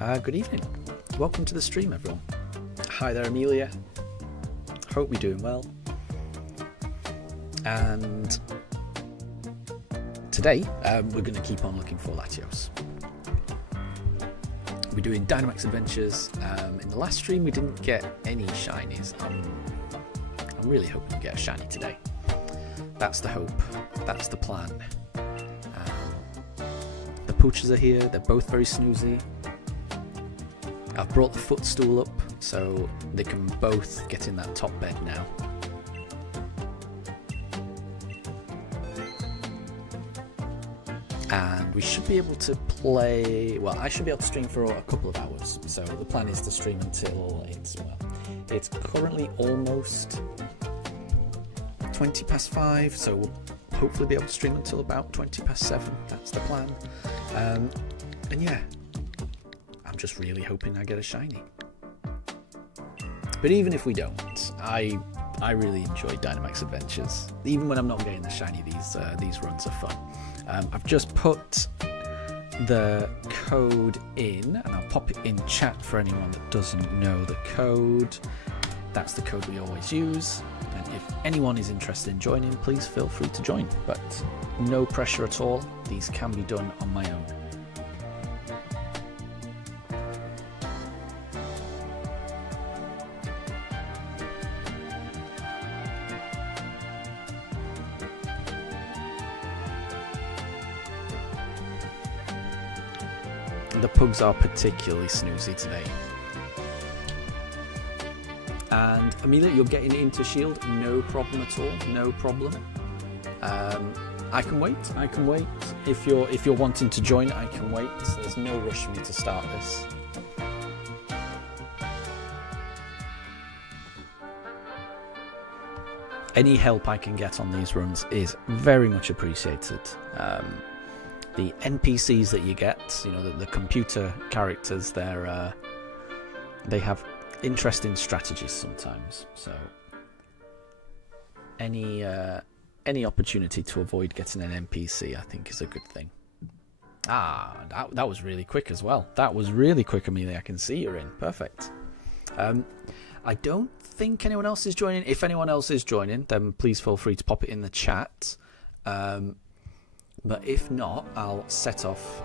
Good evening. Welcome to the stream, everyone. Hi there, Amelia. Hope you're doing well. And today, we're going to keep on looking for Latios. We're doing Dynamax Adventures. In the last stream, we didn't get any shinies. I'm really hoping to get a shiny today. That's the hope. That's the plan. The pooches are here. They're both very snoozy. I've brought the footstool up so they can both get in that top bed now. And we should be able to play, well, I should be able to stream for a couple of hours. So the plan is to stream until it's currently almost 20 past 5, so we'll hopefully be able to stream until about 20 past 7. That's the plan. And yeah, I'm just really hoping I get a shiny. But even if we don't, I really enjoy Dynamax Adventures. Even when I'm not getting the shiny, these runs are fun. I've just put the code in, and I'll pop it in chat for anyone that doesn't know the code. That's the code we always use. And if anyone is interested in joining, please feel free to join. But no pressure at all. These can be done on my own. The pugs are particularly snoozy today. And Amelia, you're getting into shield, no problem at all, no problem. I can wait. If you're wanting to join, I can wait. There's no rush for me to start this. Any help I can get on these runs is very much appreciated. The NPCs that you get, you know, the computer characters, they have interesting strategies sometimes. So any opportunity to avoid getting an NPC, I think, is a good thing. That was really quick as well. That was really quick, Amelia. I can see you're in. Perfect. I don't think anyone else is joining. If anyone else is joining, then please feel free to pop it in the chat. But if not, I'll set off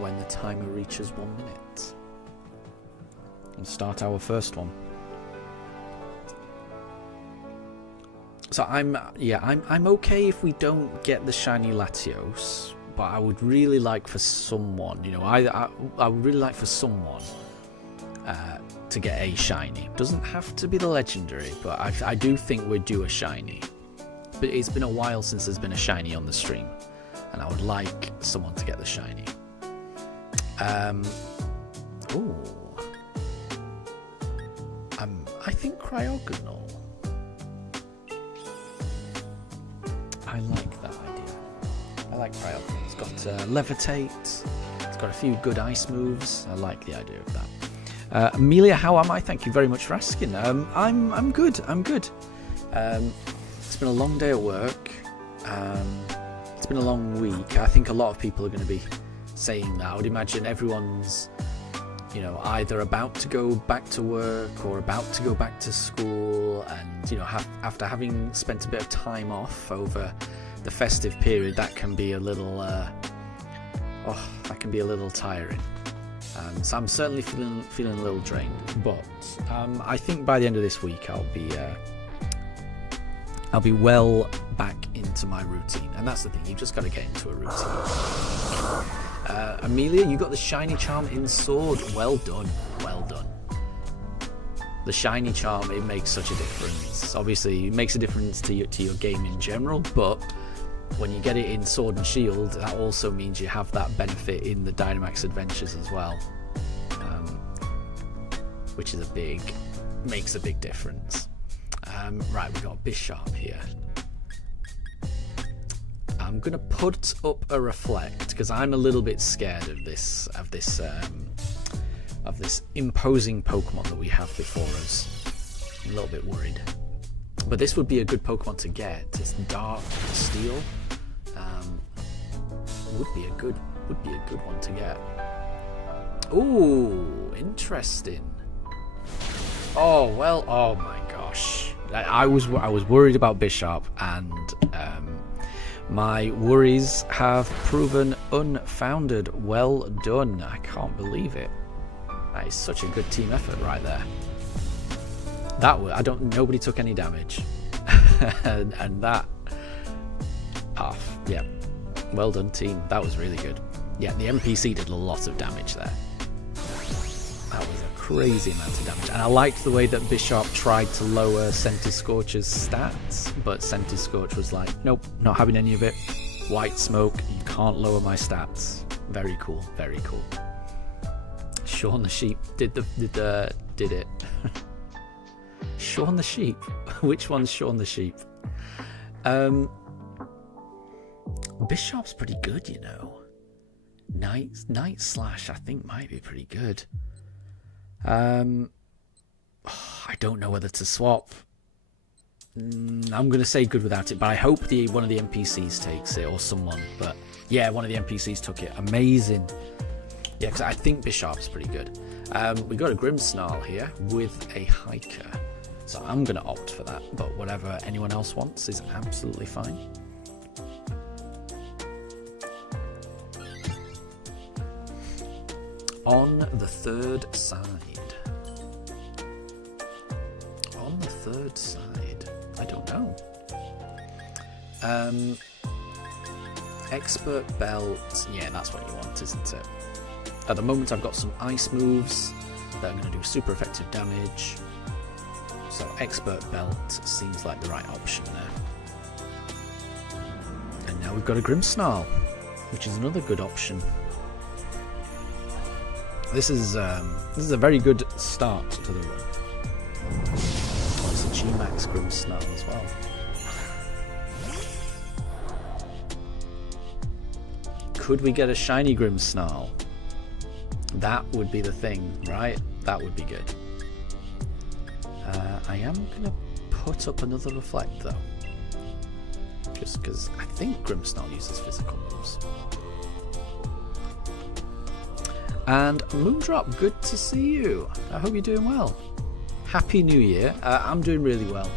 when the timer reaches 1 minute. And start our first one. So I'm okay if we don't get the shiny Latios, but I would really like for someone, you know, I would really like for someone to get a shiny. Doesn't have to be the legendary, but I do think we're due a shiny. But it's been a while since there's been a shiny on the stream. And I would like someone to get the shiny. I think Cryogonal. I like that idea. I like Cryogonal. It's got Levitate. It's got a few good ice moves. I like the idea of that. Amelia, how am I? Thank you very much for asking. I'm good. It's been a long day at work. It's been a long week. I think a lot of people are going to be saying that. I would imagine everyone's, you know, either about to go back to work or about to go back to school, and, you know, after having spent a bit of time off over the festive period, that can be a little tiring. So I'm certainly feeling a little drained, but I think by the end of this week I'll be well back into my routine. And that's the thing, you've just got to get into a routine. Amelia, you got the shiny charm in sword. Well done. The shiny charm, it makes such a difference. Obviously, it makes a difference to your game in general, but when you get it in sword and shield, that also means you have that benefit in the Dynamax Adventures as well, which is makes a big difference. Right, we've got Bishop here. I'm gonna put up a reflect because I'm a little bit scared of this imposing Pokemon that we have before us. I'm a little bit worried, but this would be a good Pokemon to get. It's Dark Steel. Would be a good one to get. Ooh, interesting. Oh, well, oh my gosh. I was worried about Bishop, and my worries have proven unfounded. Well done. I can't believe it. That is such a good team effort right there. Nobody took any damage. and that yeah, well done team. That was really good. Yeah, the NPC did a lot of damage there. That was a crazy amount of damage, and I liked the way that Bishop tried to lower Centiscorch's stats, but Centiscorch was like, nope, not having any of it. White smoke, you can't lower my stats. Very cool, very cool. Shaun the Sheep did it. Shaun the Sheep? Which one's Shaun the Sheep? Bishop's pretty good, you know. Night Slash, I think, might be pretty good. I don't know whether to swap. I'm going to say good without it, but I hope one of the NPCs takes it, or someone. But yeah, one of the NPCs took it. Amazing. Yeah, because I think Bishop's pretty good. We got a Grimmsnarl here with a Hiker. So I'm going to opt for that, but whatever anyone else wants is absolutely fine. On the third side. On the third side. I don't know. Expert Belt. Yeah, that's what you want, isn't it? At the moment I've got some ice moves that are going to do super effective damage. So Expert Belt seems like the right option there. And now we've got a Grimmsnarl, which is another good option. This is a very good start to the run. Oh, it's a G-Max Grimmsnarl as well. Could we get a shiny Grimmsnarl? That would be the thing, right? That would be good. I am going to put up another Reflect, though. Just because I think Grimmsnarl uses physical moves. And Moondrop, good to see you. I hope you're doing well. Happy New Year. I'm doing really well.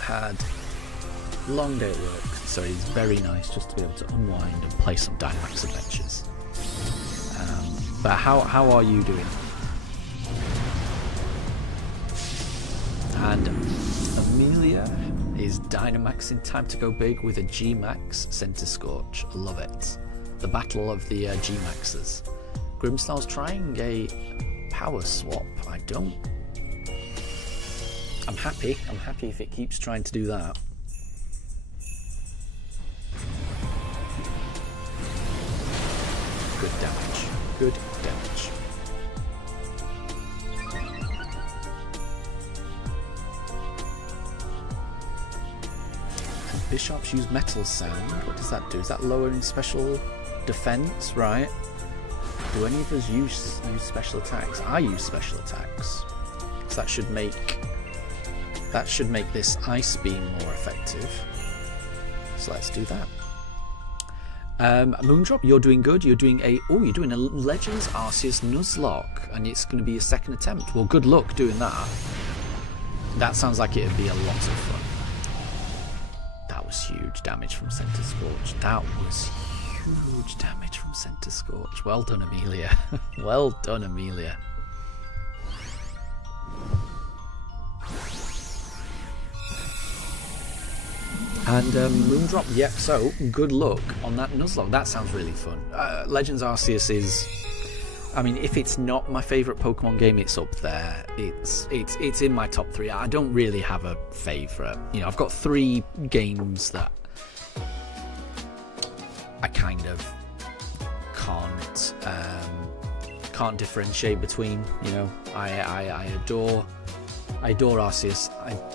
Had a long day at work, so it's very nice just to be able to unwind and play some Dynamax Adventures. But how are you doing? And Amelia is Dynamaxing time to go big with a G-Max Centiscorch. Love it. The battle of the G-Maxes. Grimmsnarl's trying a power swap. I'm happy if it keeps trying to do that. Good damage. Good damage. Bishops use Metal Sound. What does that do? Is that lowering special defense? Right. Do any of us use special attacks? I use special attacks. So that should make this Ice Beam more effective. So let's do that. Moondrop, you're doing good. You're doing a Legends Arceus Nuzlocke, and it's going to be a second attempt. Well, good luck doing that. That sounds like it'd be a lot of fun. That was huge damage from Centiscorch. Huge damage from Centiscorch. Well done, Amelia. Well done, Amelia. And Moondrop, yep, so good luck on that Nuzlocke. That sounds really fun. Legends Arceus is, I mean, if it's not my favourite Pokemon game, it's up there. It's in my top 3. I don't really have a favourite. You know, I've got 3 games that I kind of can't differentiate between. You know, I adore Arceus.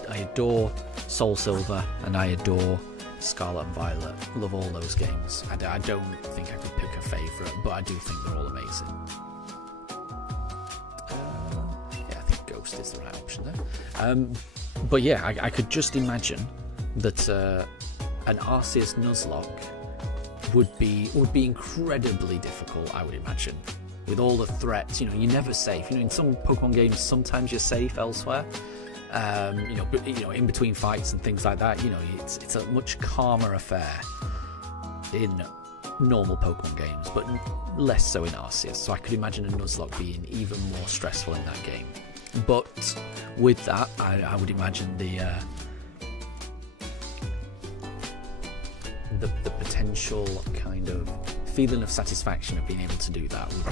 I adore Soul Silver, and I adore Scarlet and Violet. Love all those games. I don't think I could pick a favourite, but I do think they're all amazing. Yeah, I think Ghost is the right option there. But yeah, I could just imagine that an Arceus Nuzlocke would be incredibly difficult, I would imagine. With all the threats, you know, you're never safe. You know, in some Pokemon games, sometimes you're safe elsewhere. You know, in between fights and things like that. You know, it's a much calmer affair in normal Pokemon games, but less so in Arceus. So I could imagine a Nuzlocke being even more stressful in that game. But with that, I would imagine the potential kind of feeling of satisfaction of being able to do that would be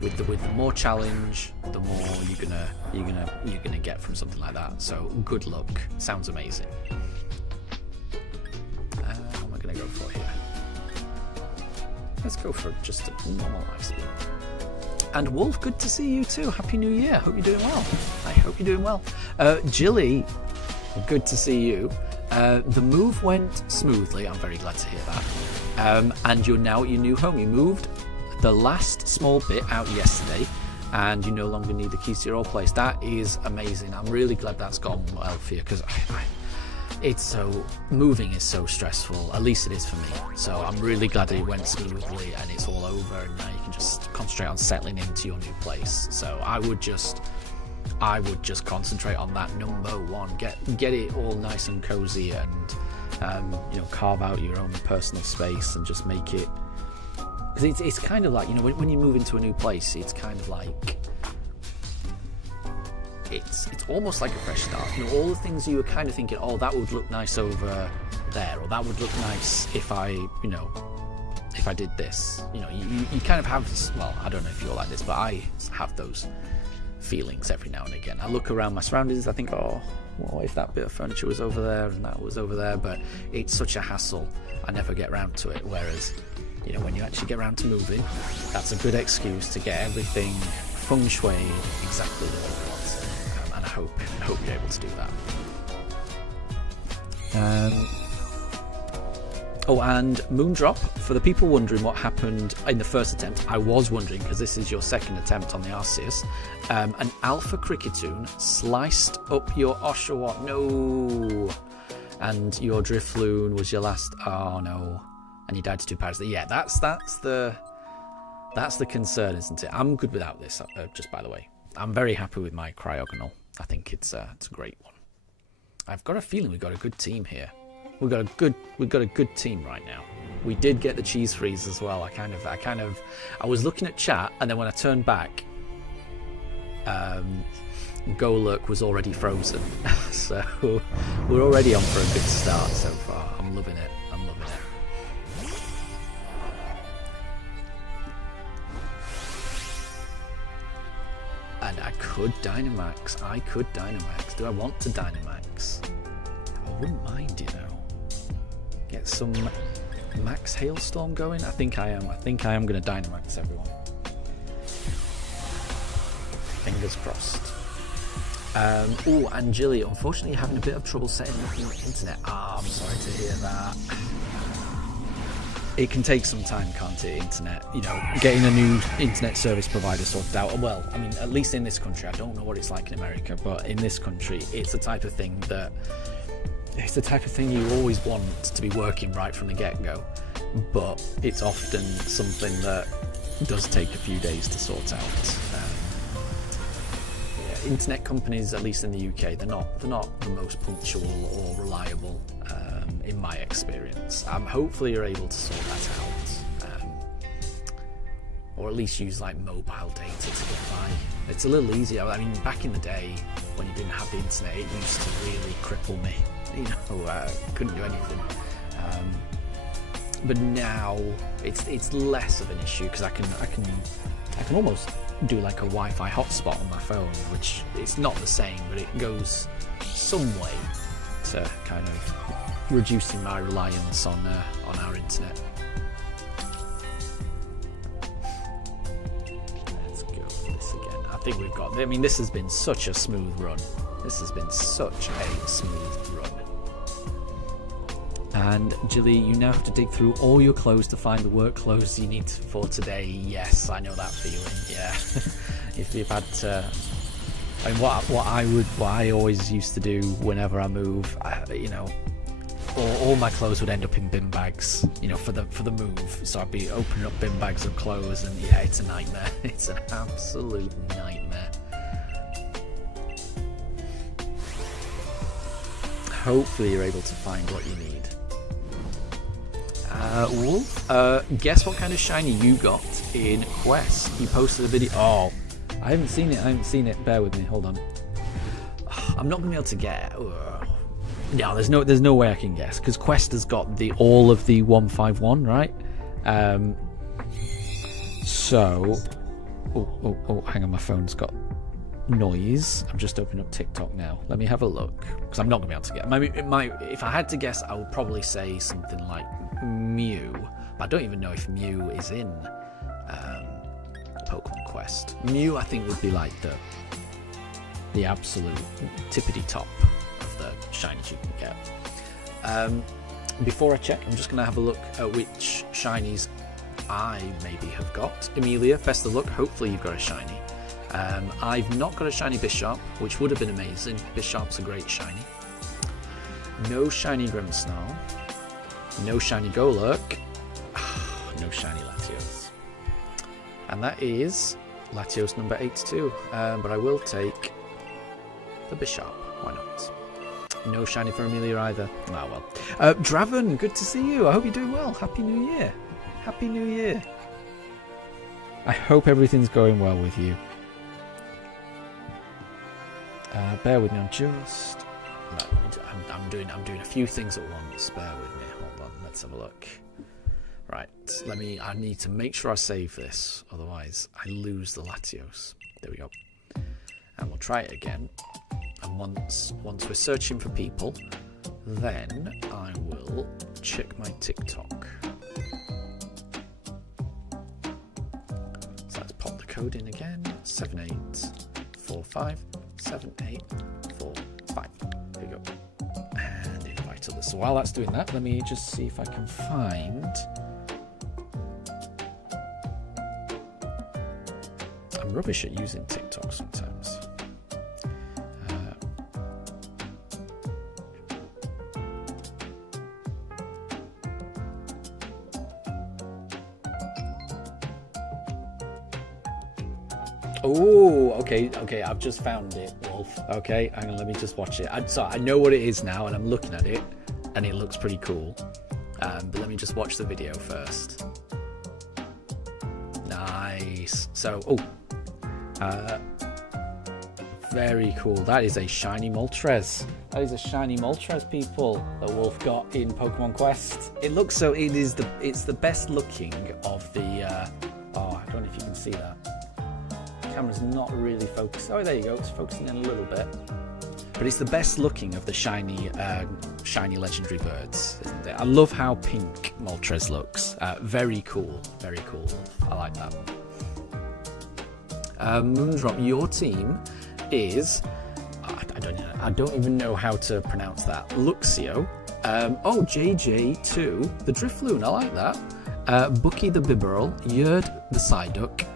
great. With the more challenge, the more you're gonna get from something like that. So good luck. Sounds amazing. What am I gonna go for here? Let's go for just a normal ice beam. And Wolf, good to see you too. Happy New Year. Hope you're doing well. I hope you're doing well. Jilly, good to see you. The move went smoothly. I'm very glad to hear that. And you're now at your new home. You moved the last small bit out yesterday, and you no longer need the keys to your old place. That is amazing. I'm really glad that's gone well for you, because moving is so stressful. At least it is for me. So I'm really glad that it went smoothly and it's all over, and now you can just concentrate on settling into your new place. So I would just concentrate on that number one. Get it all nice and cozy, and you know, carve out your own personal space and just make it. Because it's kind of like, you know, when you move into a new place, it's kind of like it's almost like a fresh start. You know, all the things you were kind of thinking, oh, that would look nice over there, or that would look nice if I did this. You know, you kind of have this. Well, I don't know if you're like this, but I have those feelings every now and again. I look around my surroundings, I think, oh, well, if that bit of furniture was over there and that was over there, but it's such a hassle, I never get around to it. Whereas, you know, when you actually get around to moving, that's a good excuse to get everything feng shui exactly the way you want it. And I hope you're able to do that. Oh, and Moondrop, for the people wondering what happened in the first attempt, I was wondering, because this is your second attempt on the Arceus, an Alpha Cricketune sliced up your Oshawott, no, and your Drifloon was your last, oh no, and you died to 2 parasites. Yeah, that's the concern, isn't it? I'm good without this, just by the way. I'm very happy with my Cryogonal. I think it's a great one. I've got a feeling we've got a good team here. We've got a good team right now. We did get the cheese freeze as well. I was looking at chat, and then when I turned back, Golurk was already frozen. So we're already on for a good start so far. I'm loving it. And I could Dynamax. Do I want to Dynamax? I wouldn't mind, you know. Get some max hailstorm going. I think I am going to Dynamax everyone. Fingers crossed. Oh, and Jilly, unfortunately you're having a bit of trouble setting up your internet. I'm sorry to hear that. It can take some time, can't it, internet? You know, getting a new internet service provider sorted out. Well, I mean, at least in this country, I don't know what it's like in America, but in this country, it's the type of thing you always want to be working right from the get-go, but it's often something that does take a few days to sort out. Internet companies, at least in the UK, they're not the most punctual or reliable, in my experience. Hopefully you're able to sort that out, or at least use like mobile data to get by. It's a little easier. I mean, back in the day when you didn't have the internet, it used to really cripple me. You know, couldn't do anything. But now it's less of an issue, because I can almost do like a Wi-Fi hotspot on my phone, which is not the same, but it goes some way to kind of reducing my reliance on our internet. Let's go for this again. I think we've got. I mean, this has been such a smooth run. And Jilly, you now have to dig through all your clothes to find the work clothes you need for today. Yes, I know that feeling. Yeah, if you've had to, I mean, what I always used to do whenever I move, you know, or all my clothes would end up in bin bags, you know, for the move. So I'd be opening up bin bags of clothes, and yeah, it's a nightmare. It's an absolute nightmare. Hopefully you're able to find what you need. Wolf, guess what kind of shiny you got in Quest? You posted a video. Oh, I haven't seen it. Bear with me. Hold on. I'm not gonna be able to get. No, there's no way I can guess, because Quest has got all of the 151, right? So, hang on, my phone's got noise. I'm just opening up TikTok now. Let me have a look, because I'm not gonna be able to get. If I had to guess, I would probably say something like Mew, but I don't even know if Mew is in Pokemon Quest. Mew, I think, would be like the absolute tippity top of the shinies you can get. Before I check, I'm just going to have a look at which shinies I maybe have got. Amelia, best of luck. Hopefully you've got a shiny. I've not got a shiny Bisharp, which would have been amazing. Bisharp's a great shiny. No shiny Grimmsnarl. No shiny Golurk. No shiny Latios. And that is Latios number 82. But I will take the Bisharp. Why not? No shiny for Amelia either. Oh well. Draven, good to see you. I hope you're doing well. Happy New Year. Happy New Year. I hope everything's going well with you. Bear with me. I'm doing a few things at once. Bear with me. Hold on. Let's have a look. Right. I need to make sure I save this. Otherwise, I lose the Latios. There we go. And we'll try it again. And once we're searching for people, then I will check my TikTok. So let's pop the code in again. 7845 7845. There we go. And invite others. So while that's doing that, let me just see if I can find. I'm rubbish at using TikTok sometimes. Oh, okay, I've just found it, Wolf. Okay, hang on, let me just watch it. I know what it is now, and I'm looking at it, and it looks pretty cool. But let me just watch the video first. Nice. So, very cool. That is a shiny Moltres. That is a shiny Moltres, people, that Wolf got in Pokemon Quest. It looks so. It's the best looking of the. I don't know if you can see that. Camera's not really focused. Oh, there you go. It's focusing in a little bit. But it's the best looking of the shiny legendary birds, isn't it? I love how pink Moltres looks. Very cool. Very cool. I like that. Moondrop, your team is. I don't even know how to pronounce that. Luxio. JJ2, the Drifloon. I like that. Bucky the Bibarel, Yerd the Psyduck,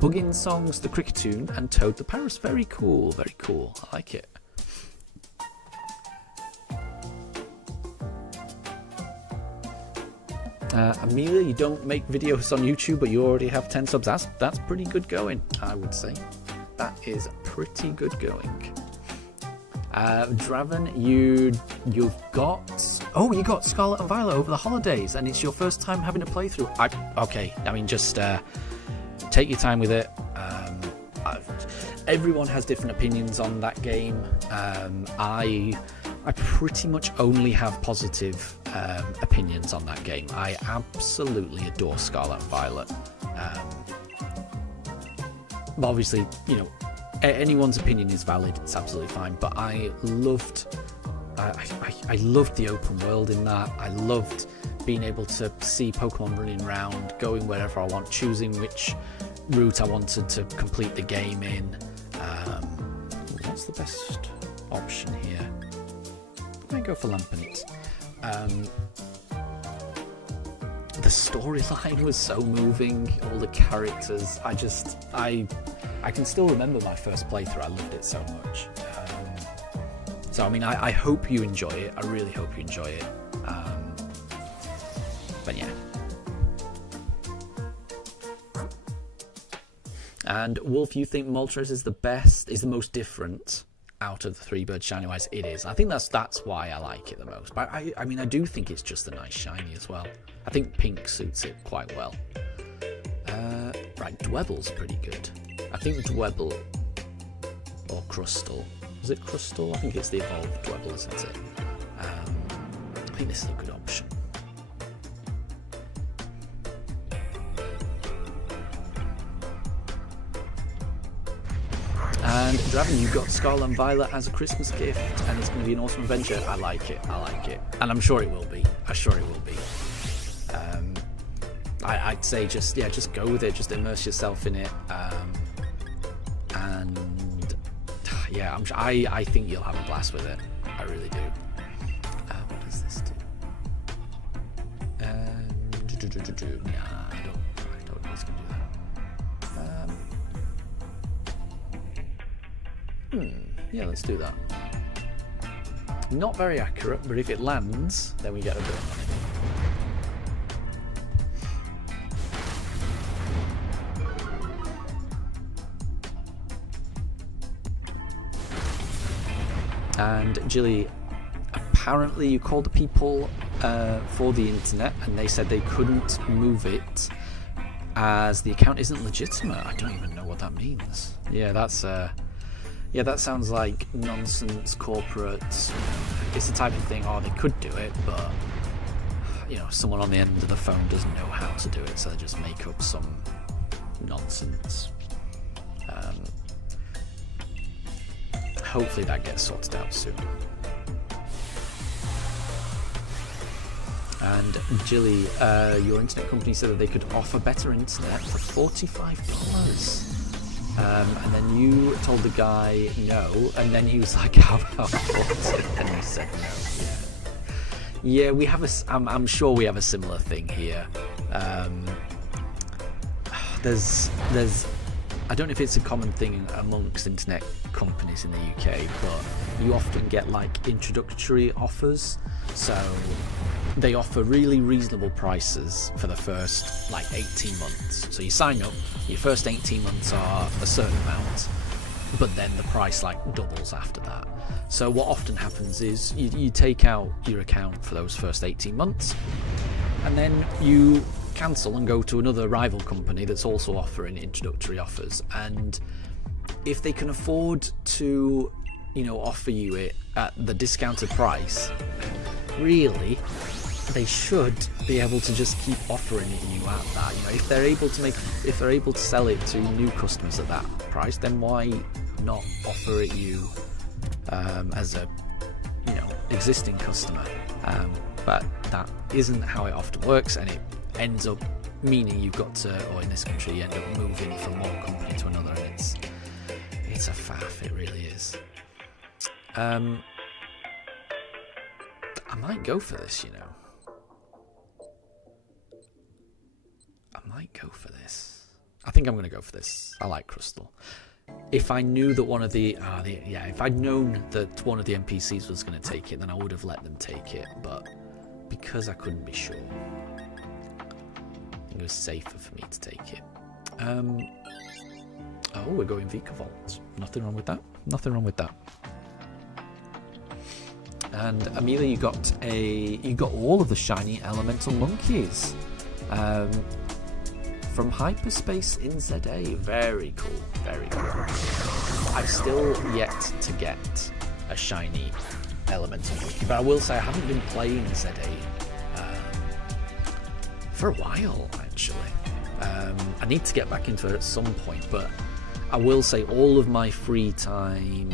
Buggin Songs the Cricketune, and Toad the Paras. Very cool, very cool. I like it. Amelia, you don't make videos on YouTube, but you already have 10 subs. That's pretty good going, I would say. That is pretty good going. Draven, you've got. Oh, you got Scarlet and Violet over the holidays, and it's your first time having a playthrough. Okay, I mean, just take your time with it. Everyone has different opinions on that game. I pretty much only have positive opinions on that game. I absolutely adore Scarlet and Violet. But obviously, anyone's opinion is valid. It's absolutely fine. But I loved the open world in that. I loved being able to see Pokemon running around, going wherever I want, choosing which route I wanted to complete the game in. What's the best option here? I might go for Lampent. The storyline was so moving. All the characters. I can still remember my first playthrough. I loved it so much. So I mean, I hope you enjoy it. I really hope you enjoy it. But yeah. And Wolf, you think Moltres is the best, is the most different out of the three bird shiny wise? It is. I think that's why I like it the most. But I mean, I do think it's just a nice shiny as well. I think pink suits it quite well. Right, Dwebble's pretty good. I think Dwebble or Crustle. Is it Crustle? I think it's the evolved Dwebble, isn't it? I think this is a good option. And Draven, you got Scarlet and Violet as a Christmas gift, and it's going to be an awesome adventure. I like it. I like it, and I'm sure it will be. I'm sure it will be. I'd say just go with it. Just immerse yourself in it, and yeah, I think you'll have a blast with it. I really do. What does this do? Nah, I don't know it's going to do that. Yeah, let's do that. Not very accurate, but if it lands, then we get a bit of money. And Jilly, apparently you called the people for the internet and they said they couldn't move it as the account isn't legitimate. I don't even know what that means. Yeah, that's yeah, that sounds like nonsense corporate. It's the type of thing, oh, they could do it, but you know, someone on the end of the phone doesn't know how to do it, so they just make up some nonsense. Hopefully that gets sorted out soon. And Jilly, your internet company said that they could offer better internet for $45. And then you told the guy no, and then he was like, how about 40? And you said no. Yeah, we have I'm sure we have a similar thing here. There's I don't know if it's a common thing amongst internet companies in the UK, but you often get like introductory offers. So they offer really reasonable prices for the first like 18 months. So you sign up, your first 18 months are a certain amount, but then the price like doubles after that. So what often happens is you take out your account for those first 18 months, and then you cancel and go to another rival company that's also offering introductory offers. And if they can afford to, you know, offer you it at the discounted price, really they should be able to just keep offering it you at that. You know, if they're able to sell it to new customers at that price, then why not offer it you as a, you know, existing customer? But that isn't how it often works, and it ends up meaning you've got to, or in this country, you end up moving from one company to another, and it's a faff. It really is. I might go for this, you know. I might go for this. I think I'm going to go for this. I like Crystal. If I knew that one of if I'd known that one of the NPCs was going to take it, then I would have let them take it. But because I couldn't be sure, it was safer for me to take it. Oh, we're going Vika Vault. Nothing wrong with that. Nothing wrong with that. And Amelia, you got all of the shiny elemental monkeys from Hyperspace in ZA. Very cool. Very cool. I've still yet to get a shiny elemental monkey, but I will say I haven't been playing ZA for a while, actually. I need to get back into it at some point, but I will say all of my free time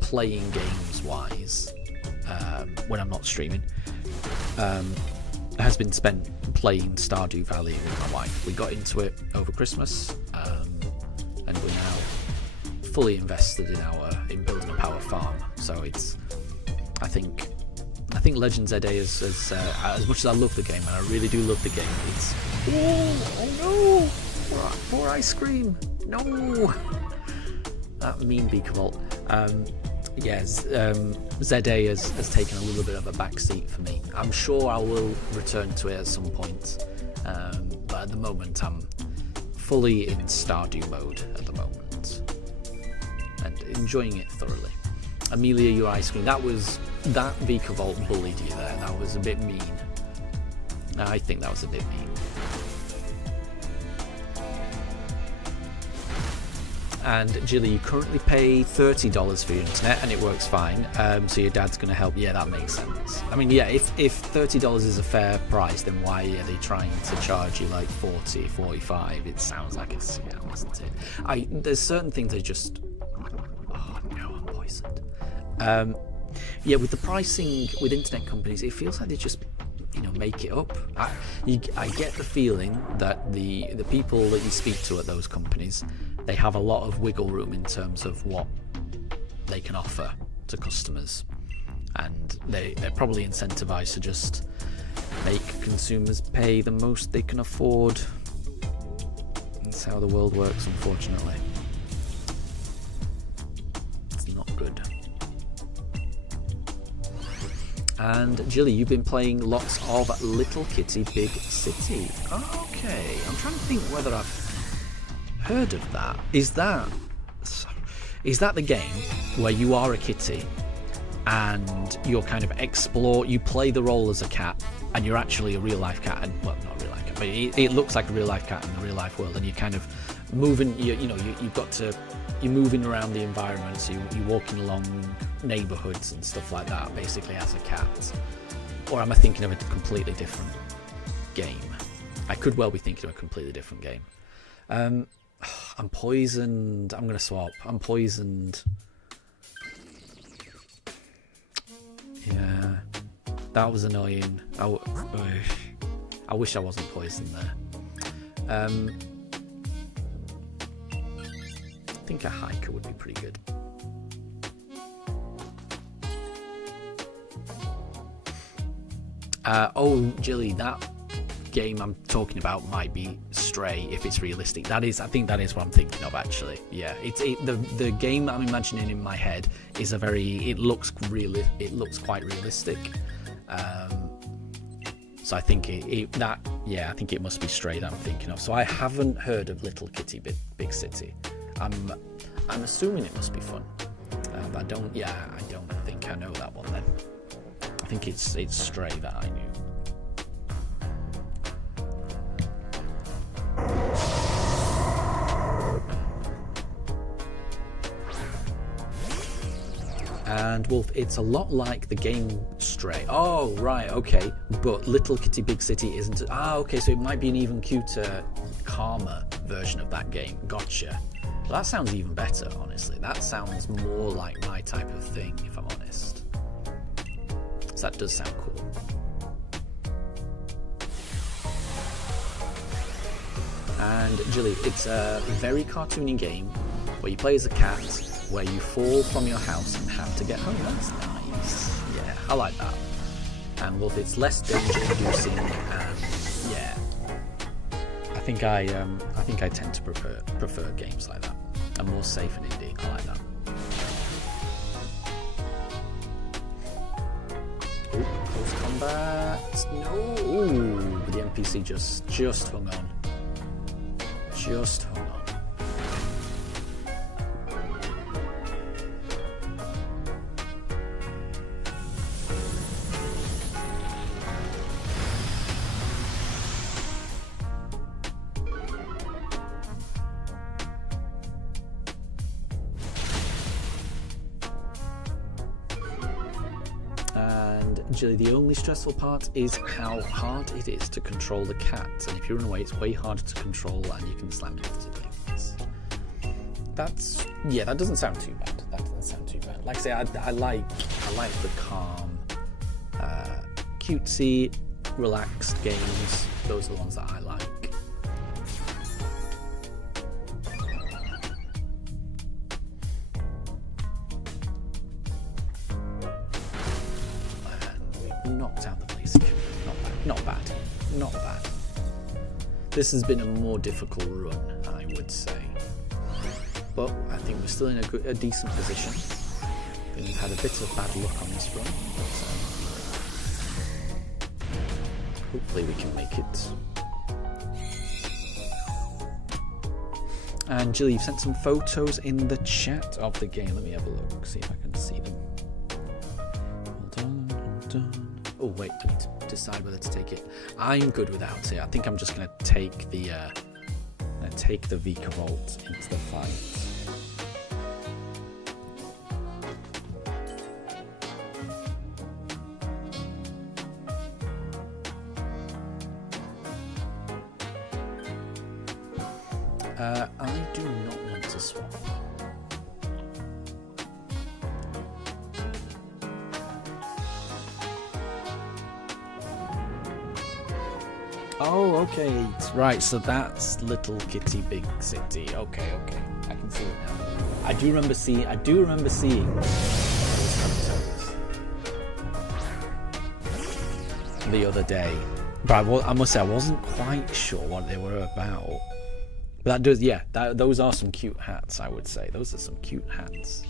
playing games wise, when I'm not streaming, has been spent playing Stardew Valley with my wife. We got into it over Christmas, and we're now fully invested in building up our farm. So I think Legends ZA is as much as I love the game, and I really do love the game, it's oh no, more ice cream, no, that mean Beaker Vault. yes, ZA has taken a little bit of a backseat for me. I'm sure I will return to it at some point, but at the moment I'm fully in Stardew mode at the moment and enjoying it thoroughly. Amelia, your ice cream, that Vika Vault bullied you there. That was a bit mean. I think that was a bit mean. And Jilly, you currently pay $30 for your internet and it works fine, so your dad's going to help. Yeah, that makes sense. I mean, yeah, if $30 is a fair price, then why are they trying to charge you like 40, 45? It sounds like it's, yeah, doesn't it? There's certain things that just, oh no, I'm poisoned. Yeah, with the pricing with internet companies, it feels like they just, make it up. I get the feeling that the people that you speak to at those companies, they have a lot of wiggle room in terms of what they can offer to customers, and they're probably incentivized to just make consumers pay the most they can afford. That's how the world works, unfortunately. It's not good. And Jilly, you've been playing lots of Little Kitty Big City. Okay, I'm trying to think whether I've heard of that. Is that the game where you are a kitty and you're kind of you play the role as a cat and you're actually a real life cat, and well, not a real life cat, but it looks like a real life cat in the real life world, and you're kind of moving, you're moving around the environment, so you're walking along neighborhoods and stuff like that, basically as a cat. Or am I thinking of a completely different game? I could well be thinking of a completely different game. I'm poisoned. I'm gonna swap. I'm poisoned. Yeah, that was annoying. I wish I wasn't poisoned there. I think a hiker would be pretty good. Oh, Jilly, that game I'm talking about might be Stray if it's realistic. I think that is what I'm thinking of, actually. Yeah, the game I'm imagining in my head is it looks quite realistic. So I think I think it must be Stray that I'm thinking of. So I haven't heard of Little Kitty Big City. I'm assuming it must be fun, but I don't think I know that one then. I think it's Stray that I knew. And Wolf, it's a lot like the game Stray. Oh, right, okay. But Little Kitty Big City isn't. Okay, so it might be an even cuter, calmer version of that game. Gotcha. Well, that sounds even better, honestly. That sounds more like my type of thing, if I'm honest. So that does sound cool. And Jilly, it's a very cartoony game where you play as a cat, where you fall from your house and have to get home. That's nice. Yeah, I like that. And Wolf, it's less danger-inducing, and yeah, I think I tend to prefer games like that. I'm more safe and indie. I like that. Oh, close combat. No, ooh, the NPC just hung on. Just hung on. Jilly, the only stressful part is how hard it is to control the cat, and if you run away, it's way harder to control, and you can slam into things. That doesn't sound too bad. That doesn't sound too bad. Like I say, I like the calm, cutesy, relaxed games. Those are the ones that I like. Knocked out the place. Not bad. This has been a more difficult run, I would say, but I think we're still in a decent position. We've had a bit of bad luck on this run, but hopefully we can make it. And Jill, you've sent some photos in the chat of the game. Let me have a look, see if I can see them. Hold on, hold on. Oh wait, I need to decide whether to take it. I'm good without it. I think I'm just going to take the Vika Vault into the fight. I do not want to swap. Oh, okay. Right, so that's Little Kitty Big City. Okay, okay. I can see it now. I do remember seeing those the other day. But I must say I wasn't quite sure what they were about. But that does, yeah, those are some cute hats, I would say. Those are some cute hats.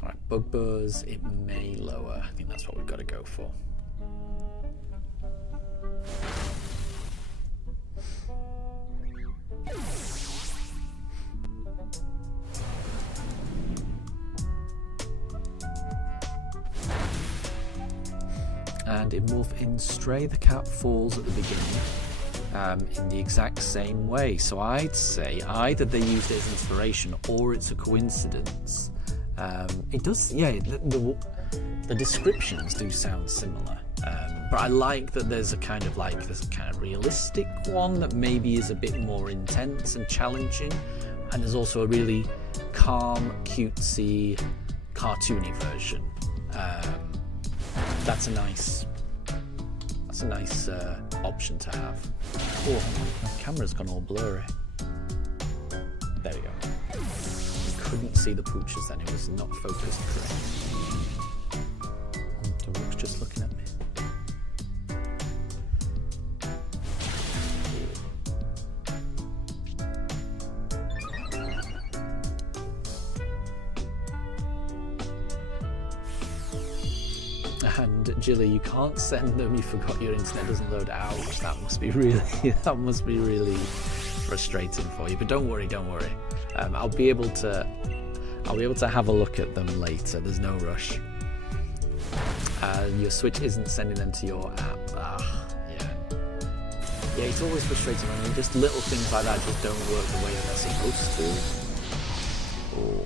Alright, Bug Buzz, it may lower. I think that's what we've got to go for. And in Morph in Stray, the cat falls at the beginning. In the exact same way. So I'd say either they used it as inspiration or it's a coincidence. It does, yeah, the descriptions do sound similar. But I like that there's a kind of realistic one that maybe is a bit more intense and challenging. And there's also a really calm, cutesy, cartoony version. That's a nice option to have. Oh, my camera's gone all blurry. There we go. I couldn't see the pooches then, it was not focused correctly. The rook's just looking at me. And Jilly, you can't send them. You forgot your internet doesn't load. Ouch! That must be really frustrating for you. But don't worry, don't worry. I'll be able to have a look at them later. There's no rush. Your Switch isn't sending them to your app. Yeah. It's always frustrating when just little things like that just don't work the way that they're supposed to. Oh.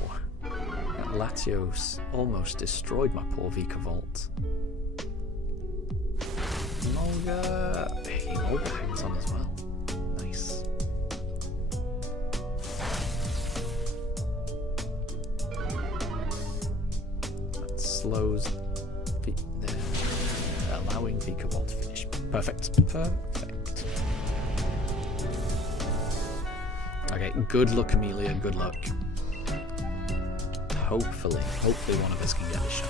Latios almost destroyed my poor Vika Vault. Mulga. Hey, Mulga hangs on as well. Nice. That slows allowing Vika Vault to finish. Perfect. Perfect. Okay, good luck, Amelia. Good luck. Hopefully one of us can get a shot.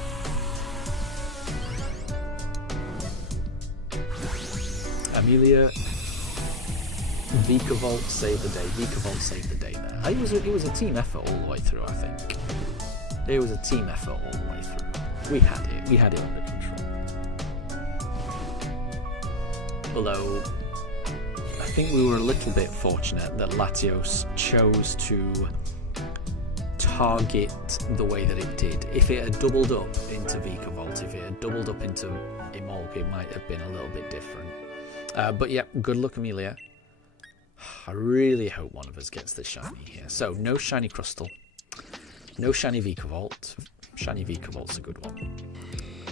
Amelia, Vika Vault saved the day. Vika Vault saved the day there. It was a team effort all the way through, I think. It was a team effort all the way through. We had it under control. Although, I think we were a little bit fortunate that Latios chose to target the way that it did. If it had doubled up into Vika Vault, if it had doubled up into Emolga, it might have been a little bit different. But yeah, good luck, Amelia. I really hope one of us gets the shiny here. So, no shiny Crustle, no shiny Vika Vault. Shiny Vika Vault's a good one.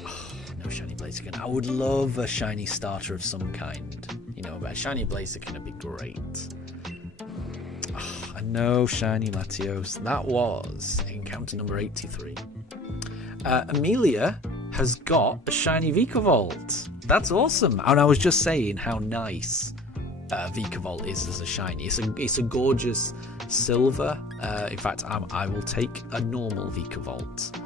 Oh, no shiny Blaziken. I would love a shiny starter of some kind. You know, a shiny Blaziken would be great. Oh, and no shiny Latios. That was encounter number 83. Amelia has got a shiny Vika Vault. That's awesome. And I was just saying how nice Vika Vault is as a shiny. It's a gorgeous silver. In fact, I will take a normal Vika Vault.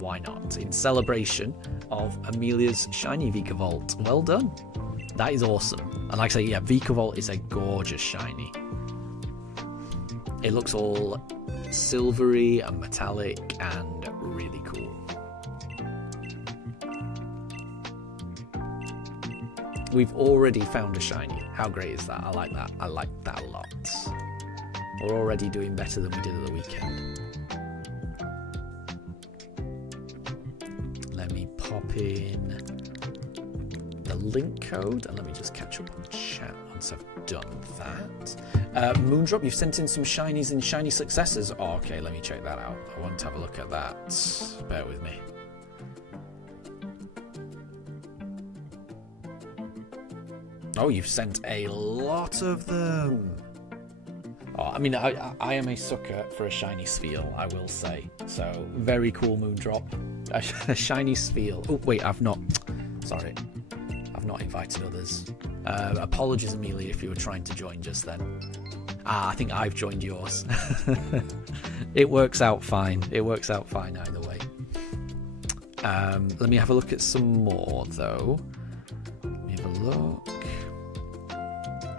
Why not? In celebration of Amelia's shiny Vika Vault. Well done. That is awesome. And like I say, yeah, Vika Vault is a gorgeous shiny. It looks all silvery and metallic and really cool. We've already found a shiny. How great is that? I like that. I like that a lot. We're already doing better than we did at the weekend. Let me pop in the link code and let me just catch up on chat once I've done that. Moondrop, you've sent in some shinies and shiny successes. Oh, okay, let me check that out. I want to have a look at that. Bear with me. Oh, you've sent a lot of them. Oh, I mean, I am a sucker for a shiny Spheal, I will say. So, very cool Moondrop. A shiny Spheal. Oh, wait, sorry. I've not invited others. Apologies, Amelia, if you were trying to join just then. I think I've joined yours. It works out fine. It works out fine either way. Let me have a look at some more, though. Let me have a look.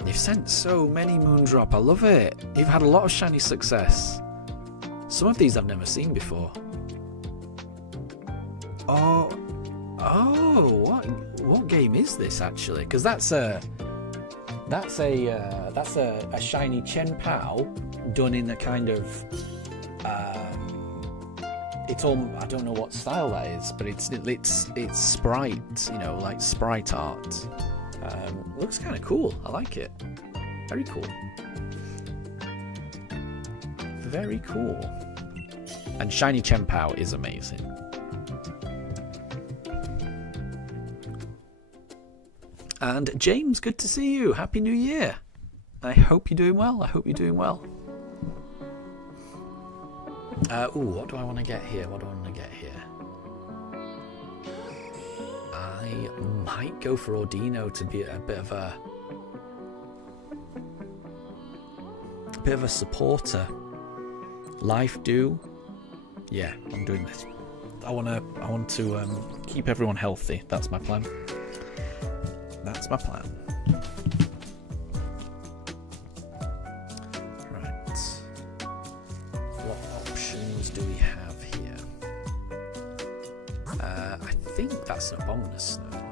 You've sent so many Moondrop. I love it. You've had a lot of shiny success. Some of these I've never seen before. Oh, what game is this actually? Because that's a shiny Chen Pao done in a kind of it's all, I don't know what style that is, but it's sprite, you know, like sprite art. Looks kind of cool. I like it. Very cool. Very cool. And shiny Chen Pao is amazing. And James, good to see you. Happy New Year. I hope you're doing well. I hope you're doing well. What do I want to get here? What do I want to get here? I might go for Ordino to be a bit of a supporter. Life do. Yeah, I'm doing this. I want to keep everyone healthy. That's my plan. That's my plan. Right. What options do we have here? I think that's an Abominous Snow.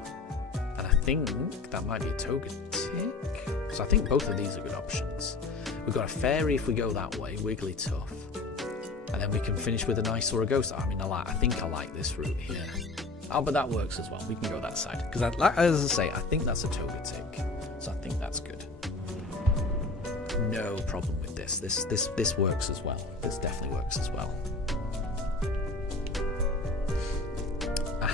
And I think that might be a Togetic. So I think both of these are good options. We've got a Fairy if we go that way, Wigglytuff. And then we can finish with a nice or a Ghost. I mean, I think I like this route here. Oh, but that works as well. We can go that side. Because, as I say, I think that's a Togetic. So I think that's good. No problem with this. This works as well. This definitely works as well.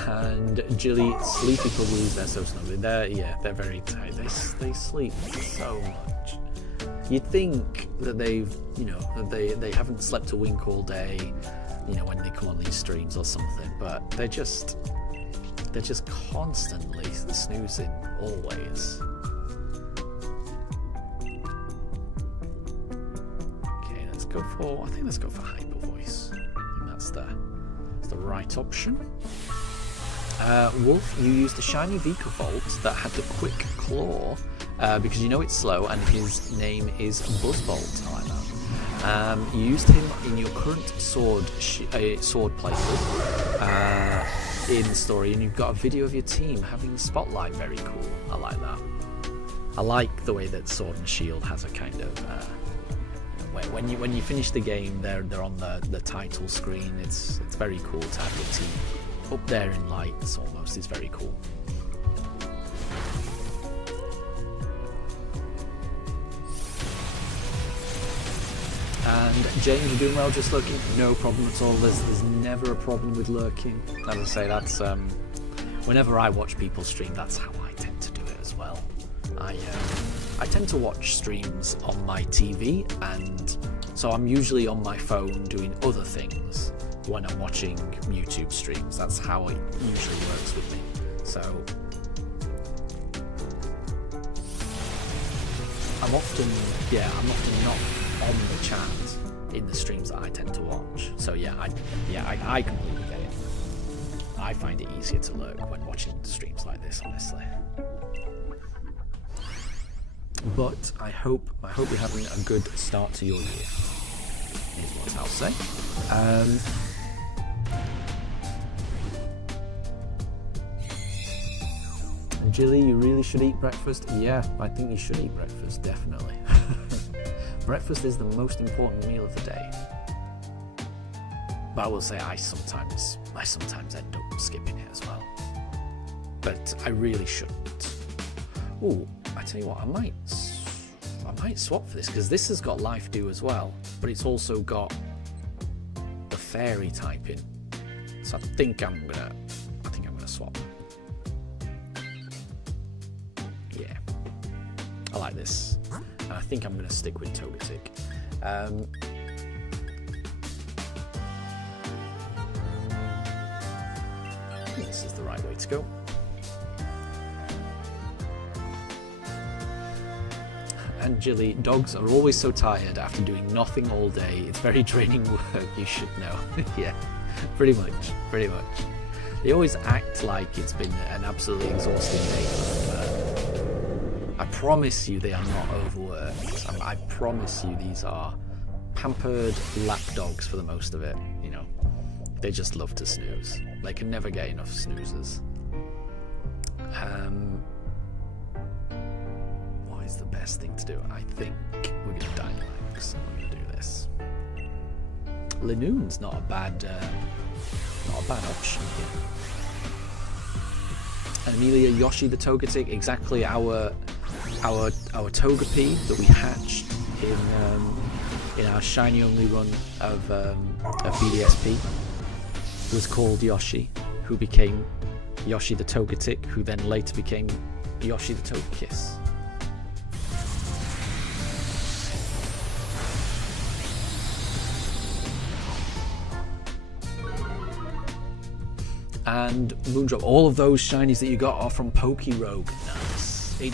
And Jilly, Sleepy Pugglies, they're so snuggly. They're very tight. They sleep so much. You'd think that they haven't slept a wink all day, when they come on these streams or something, but they're just constantly snoozing, always. Okay, let's go for Hyper Voice. I think that's the right option. Wolf, you used the shiny Vikavolt that had the quick claw, because you know it's slow and his name is Buzzbolt. I like that. You used him in your current sword playthrough in the story, and you've got a video of your team having the spotlight. Very cool. I like that. I like the way that Sword and Shield has a kind of when you finish the game, they're on the title screen. It's very cool to have your team up there in lights almost. It's very cool. And James, you're doing well just lurking. No problem at all. There's never a problem with lurking. As I say, that's whenever I watch people stream, that's how I tend to do it as well. I tend to watch streams on my TV, and so I'm usually on my phone doing other things when I'm watching YouTube streams. That's how it usually works with me. So I'm often not on the chat in the streams that I tend to watch. So I completely get it. I find it easier to lurk when watching streams like this, honestly. But I hope you're having a good start to your year. is what I'll say. And Jilly, you really should eat breakfast. Yeah, I think you should eat breakfast, definitely. Breakfast is the most important meal of the day. But I will say I sometimes end up skipping it as well. But I really shouldn't. Oh, I tell you what, I might swap for this, because this has got life dew as well, but it's also got the fairy typing. So I think I'm gonna swap. Yeah, I like this, and I think I'm gonna stick with Togetic. This is the right way to go. And Jilly, dogs are always so tired after doing nothing all day. It's very draining work, you should know. Yeah, pretty much. They always act like it's been an absolutely exhausting day for them. I promise you they are not overworked. I promise you these are pampered lap dogs for the most of it, you know. They just love to snooze. They can never get enough snoozes. What is the best thing to do? I think we're going to Dynamax. We're going to do this. Linoon's not a bad option here. And Amelia, Yoshi the Togetic, exactly our Togepi that we hatched in our shiny only run of BDSP was called Yoshi, who became Yoshi the Togetic, who then later became Yoshi the Togekiss. And Moondrop, all of those shinies that you got are from Pokerogue. Nice. It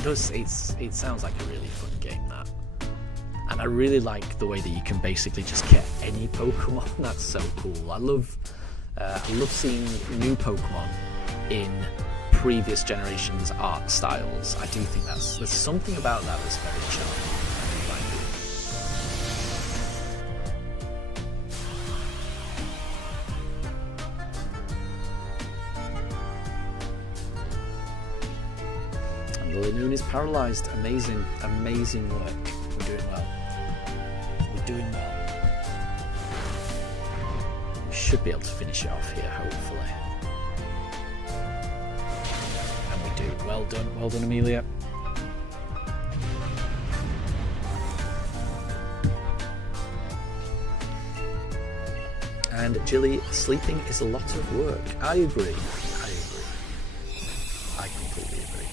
sounds like a really fun game, that. And I really like the way that you can basically just get any Pokemon. That's so cool. I love seeing new Pokemon in previous generations' art styles. I do think there's something about that that's very charming. And the Linoon is paralysed. Amazing work. We're doing well. Should be able to finish it off here, hopefully. And we do. Well done, Amelia. And Jilly, sleeping is a lot of work. I agree. I completely agree.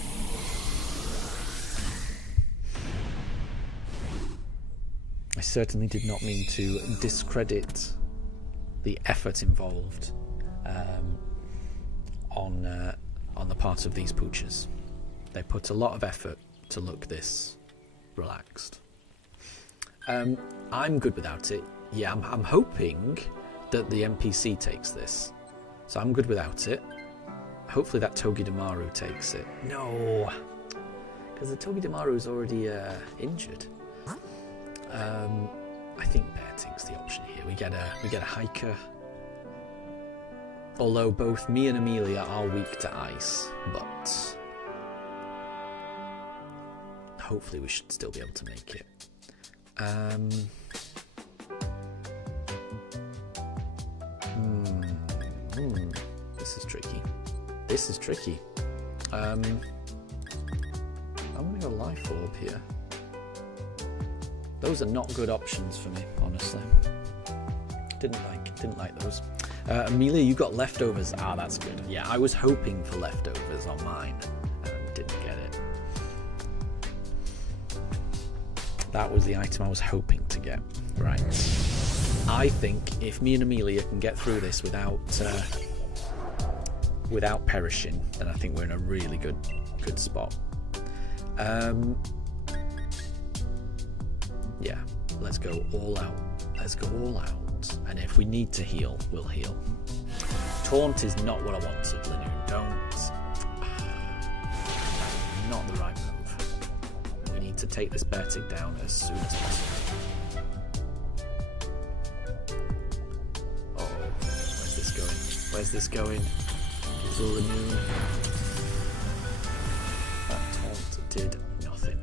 I certainly did not mean to discredit the effort involved on the part of these poochers. They put a lot of effort to look this relaxed. I'm good without it. Yeah, I'm hoping that the NPC takes this. So I'm good without it. Hopefully that Togedemaru takes it. No, because the Togedemaru is already injured. I think Beartink's the option here. We get a hiker. Although both me and Amelia are weak to ice, but hopefully we should still be able to make it. This is tricky. I'm gonna go Life Orb here. Those are not good options for me, honestly. Didn't like those. Amelia, you got leftovers. Ah, that's good. Yeah, I was hoping for leftovers on mine and didn't get it. That was the item I was hoping to get. Right. I think if me and Amelia can get through this without perishing, then I think we're in a really good spot. Yeah, let's go all out. And if we need to heal, we'll heal. Taunt is not what I want of Linoon. Don't. Not the right move. We need to take this Beartic down as soon as possible. Where's this going? Full of noon. That taunt did nothing.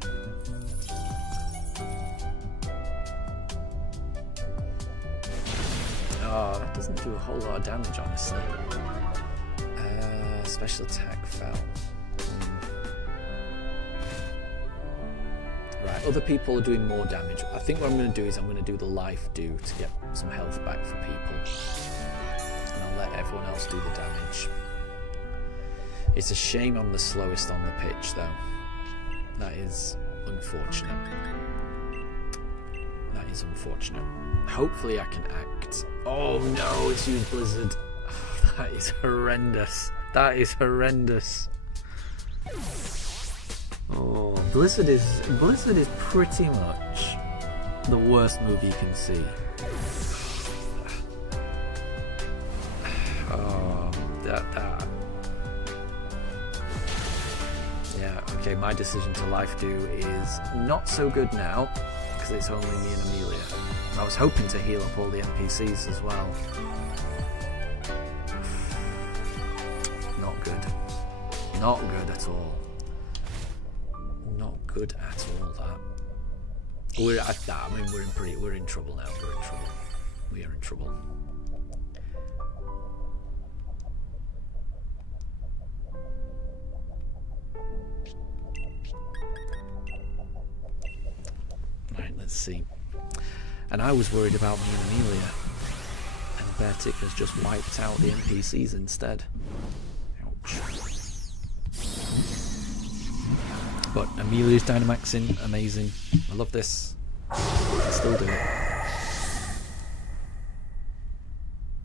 Oh, that doesn't do a whole lot of damage, honestly. Special attack fell. Right, other people are doing more damage. I think what I'm going to do is I'm going to do the life do to get some health back for people. And I'll let everyone else do the damage. It's a shame I'm the slowest on the pitch, though. That is unfortunate. That is unfortunate. Hopefully I can act. Oh no, it's used Blizzard. Oh, that is horrendous. That is horrendous. Oh, Blizzard is pretty much the worst move you can see. Oh, that. Yeah, okay, my decision to life do is not so good now, because it's only me and Amelia. I was hoping to heal up all the NPCs as well. Not good. Not good at all. Not good at all, that. We're at that, I mean, we're in trouble now. We're in trouble. We are in trouble. Right, let's see. And I was worried about me and Amelia, and Bertic has just wiped out the NPCs instead. Ouch. But Amelia's Dynamaxing, amazing. I love this. I can still do it.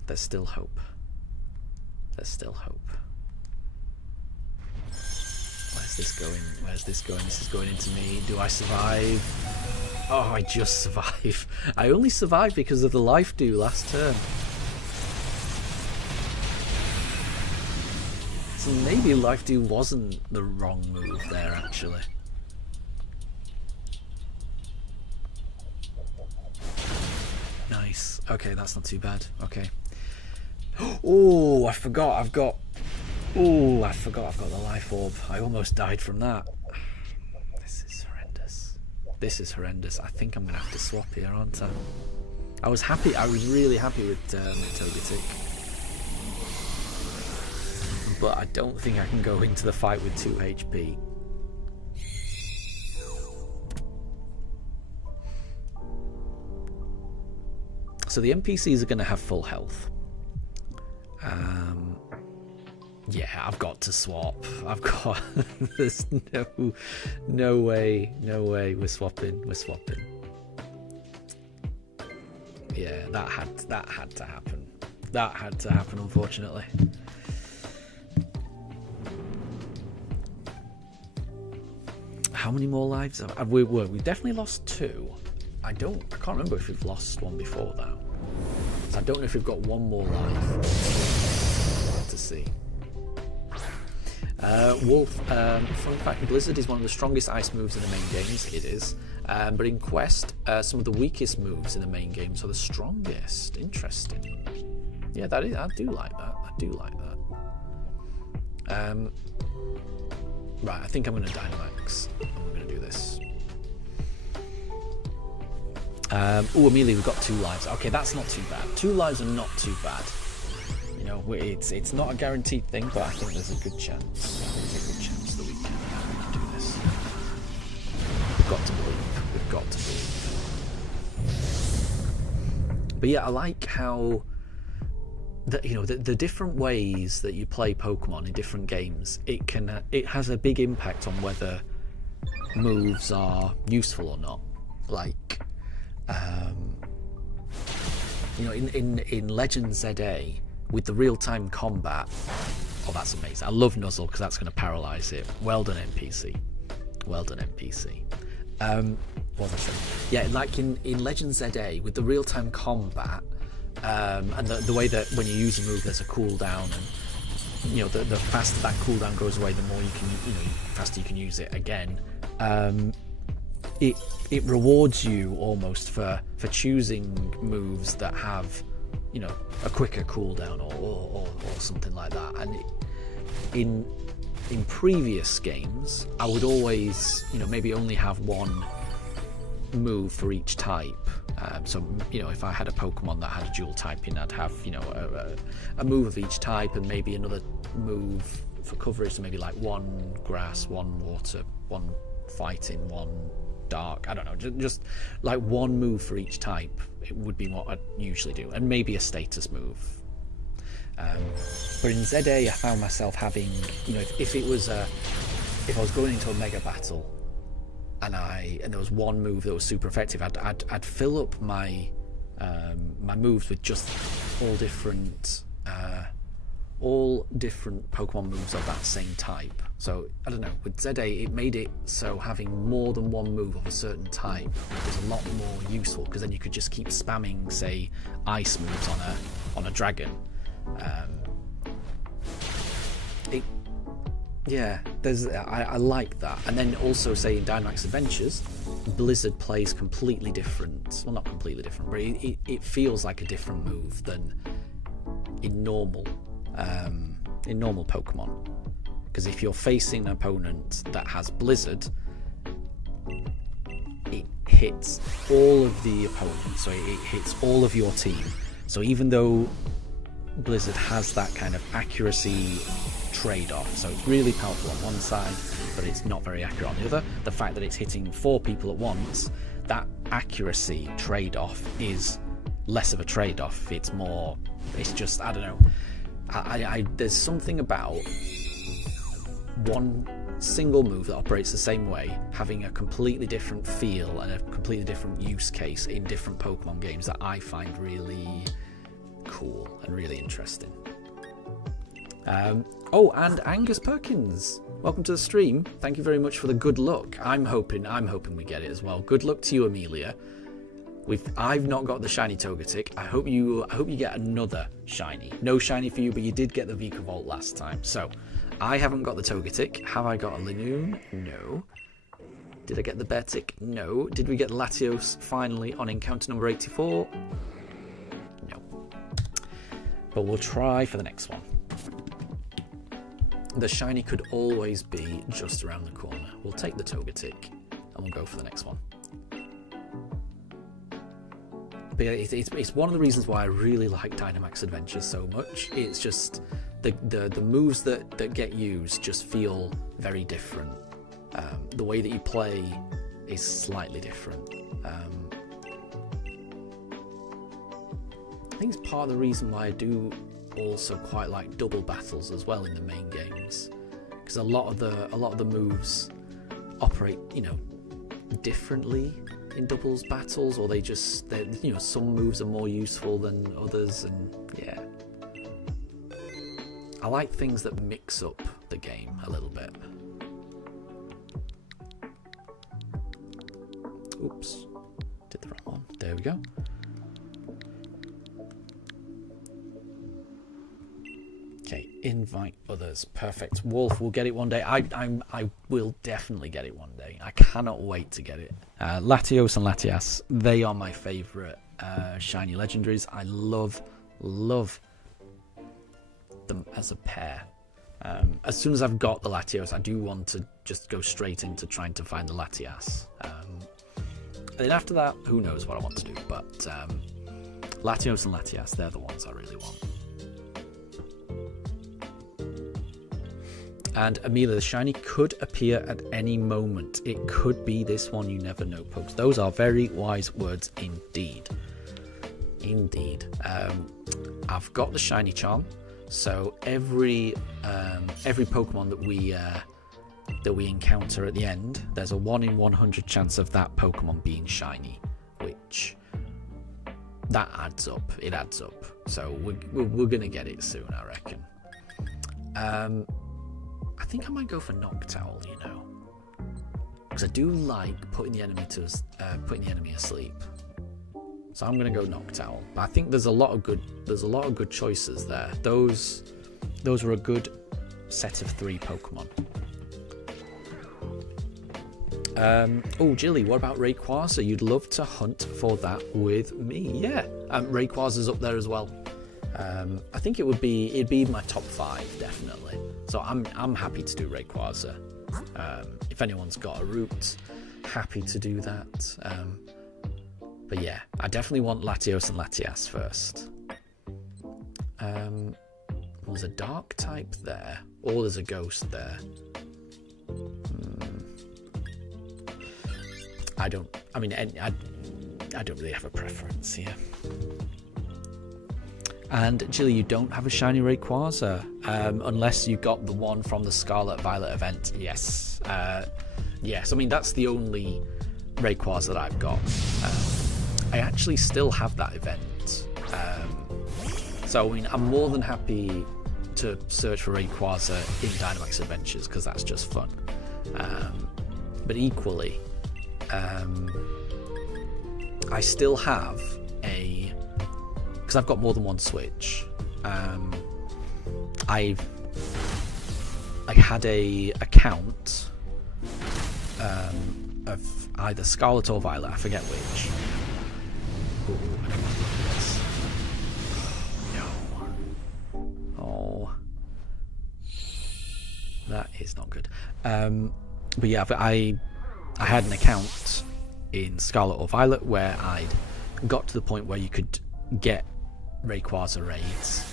There's still hope. There's still hope. Where's this going? Where's this going? This is going into me. Do I survive? Oh, I just survive. I only survived because of the life do last turn. So maybe life do wasn't the wrong move there, actually. Nice. Okay, that's not too bad. Okay. Oh, I forgot. I've got the life orb. I almost died from that. This is horrendous. This is horrendous. I think I'm gonna have to swap here, aren't I? I was happy. I was really happy with Toby Tick. But I don't think I can go into the fight with 2 HP. So the NPCs are going to have full health. Yeah, I've got to swap. There's no way. We're swapping. Yeah, that had to happen. That had to happen, unfortunately. How many more lives have we? We've definitely lost 2. I can't remember if we've lost one before that. So I don't know if we've got one more life. To see. Wolf. Fun fact: Blizzard is one of the strongest ice moves in the main games. It is, but in Quest, some of the weakest moves in the main games are the strongest. Interesting. Yeah, that is. I do like that. Right, I think I'm going to Dynamax. I'm going to do this. Oh, Amelia, we've got 2 lives. Okay, that's not too bad. 2 lives are not too bad. You know, it's not a guaranteed thing, but I think there's a good chance. There's a good chance that we can do this. We've got to believe. We've got to believe. But yeah, I like how the different ways that you play Pokemon in different games. It has a big impact on whether moves are useful or not. Like, in Legend ZA with the real-time combat. Oh, that's amazing. I love Nuzzle because that's going to paralyze it. Well done, NPC. Well done, NPC. What was I saying? Yeah, like in Legend ZA with the real-time combat. And the way that when you use a move, there's a cooldown, and the faster that cooldown goes away, the more you can, faster you can use it again. It rewards you almost for choosing moves that have you know, a quicker cooldown or something like that. And in previous games, I would always, you know, maybe only have one move for each type. So, you know, if I had a Pokemon that had a dual typing, I'd have, you know, a move of each type and maybe another move for coverage. So maybe like one grass, one water, one fighting, one dark. I don't know, just like one move for each type. It would be what I'd usually do, and maybe a status move. But in ZA, I found myself having, you know, if I was going into a mega battle, and there was one move that was super effective, I'd fill up my my moves with just all different Pokemon moves of that same type. So I don't know, with ZA it made it so having more than one move of a certain type was a lot more useful, because then you could just keep spamming, say, ice moves on a dragon. I like that. And then also, say, in Dynamax Adventures, Blizzard plays completely different. Well, not completely different, but it feels like a different move than in normal Pokemon. Because if you're facing an opponent that has Blizzard, it hits all of the opponents, so it hits all of your team. So even though Blizzard has that kind of accuracy trade-off, so it's really powerful on one side, but it's not very accurate on the other, the fact that it's hitting 4 people at once, that accuracy trade-off is less of a trade-off. It's more, it's just, I don't know, there's something about one single move that operates the same way having a completely different feel and a completely different use case in different Pokemon games that I find really cool and really interesting. And Angus Perkins, welcome to the stream. Thank you very much for the good luck. I'm hoping we get it as well. Good luck to you, Amelia. I've not got the shiny Togetic. I hope you get another shiny. No shiny for you, but you did get the Vikavolt last time. So I haven't got the Togetic. Have I got a Linoone? No. Did I get the Beartic? No. Did we get Latios finally on encounter number 84? No. But we'll try for the next one. The shiny could always be just around the corner. We'll take the Togetic and we'll go for the next one. But yeah, it's one of the reasons why I really like Dynamax Adventures so much. It's just the moves that get used just feel very different. The way that you play is slightly different. I think it's part of the reason why I do also quite like double battles as well in the main games, because a lot of the moves operate, you know, differently in doubles battles, or you know, some moves are more useful than others, and yeah, I like things that mix up the game a little bit. Oops, did the wrong one. There we go. Okay, invite others. Perfect. Wolf, we'll get it one day. I will definitely get it one day. I cannot wait to get it. Latios and Latias, they are my favourite shiny legendaries. I love them as a pair. As soon as I've got the Latios, I do want to just go straight into trying to find the Latias. And then after that, who knows what I want to do. But Latios and Latias, they're the ones I really want. And Amelia, the shiny could appear at any moment. It could be this one, you never know, Pugs. Those are very wise words indeed. Indeed. I've got the shiny charm, so every Pokemon that we encounter at the end, there's a 1 in 100 chance of that Pokemon being shiny, which that adds up. It adds up. So we're gonna get it soon, I reckon. I think I might go for Noctowl, you know, because I do like putting the enemy asleep. So I'm gonna go Noctowl. But I think there's a lot of good choices there. Those were a good set of 3 Pokemon. Oh, Jilly, what about Rayquaza? You'd love to hunt for that with me. Yeah, Rayquaza's up there as well. I think it'd be my top 5 definitely. So I'm happy to do Rayquaza. If anyone's got a route, happy to do that. But yeah, I definitely want Latios and Latias first. There's a dark type there, or there's a ghost there. I don't really have a preference here. And Jilly, you don't have a shiny Rayquaza, unless you got the one from the Scarlet Violet event. Yes. Yes, I mean, that's the only Rayquaza that I've got. I actually still have that event. So, I mean, I'm more than happy to search for Rayquaza in Dynamax Adventures, because that's just fun. But equally, I still have because I've got more than one Switch. I had a account of either Scarlet or Violet, I forget which. Ooh, I don't want to look at this. No. Oh, that is not good. But yeah, I had an account in Scarlet or Violet where I'd got to the point where you could get Rayquaza raids,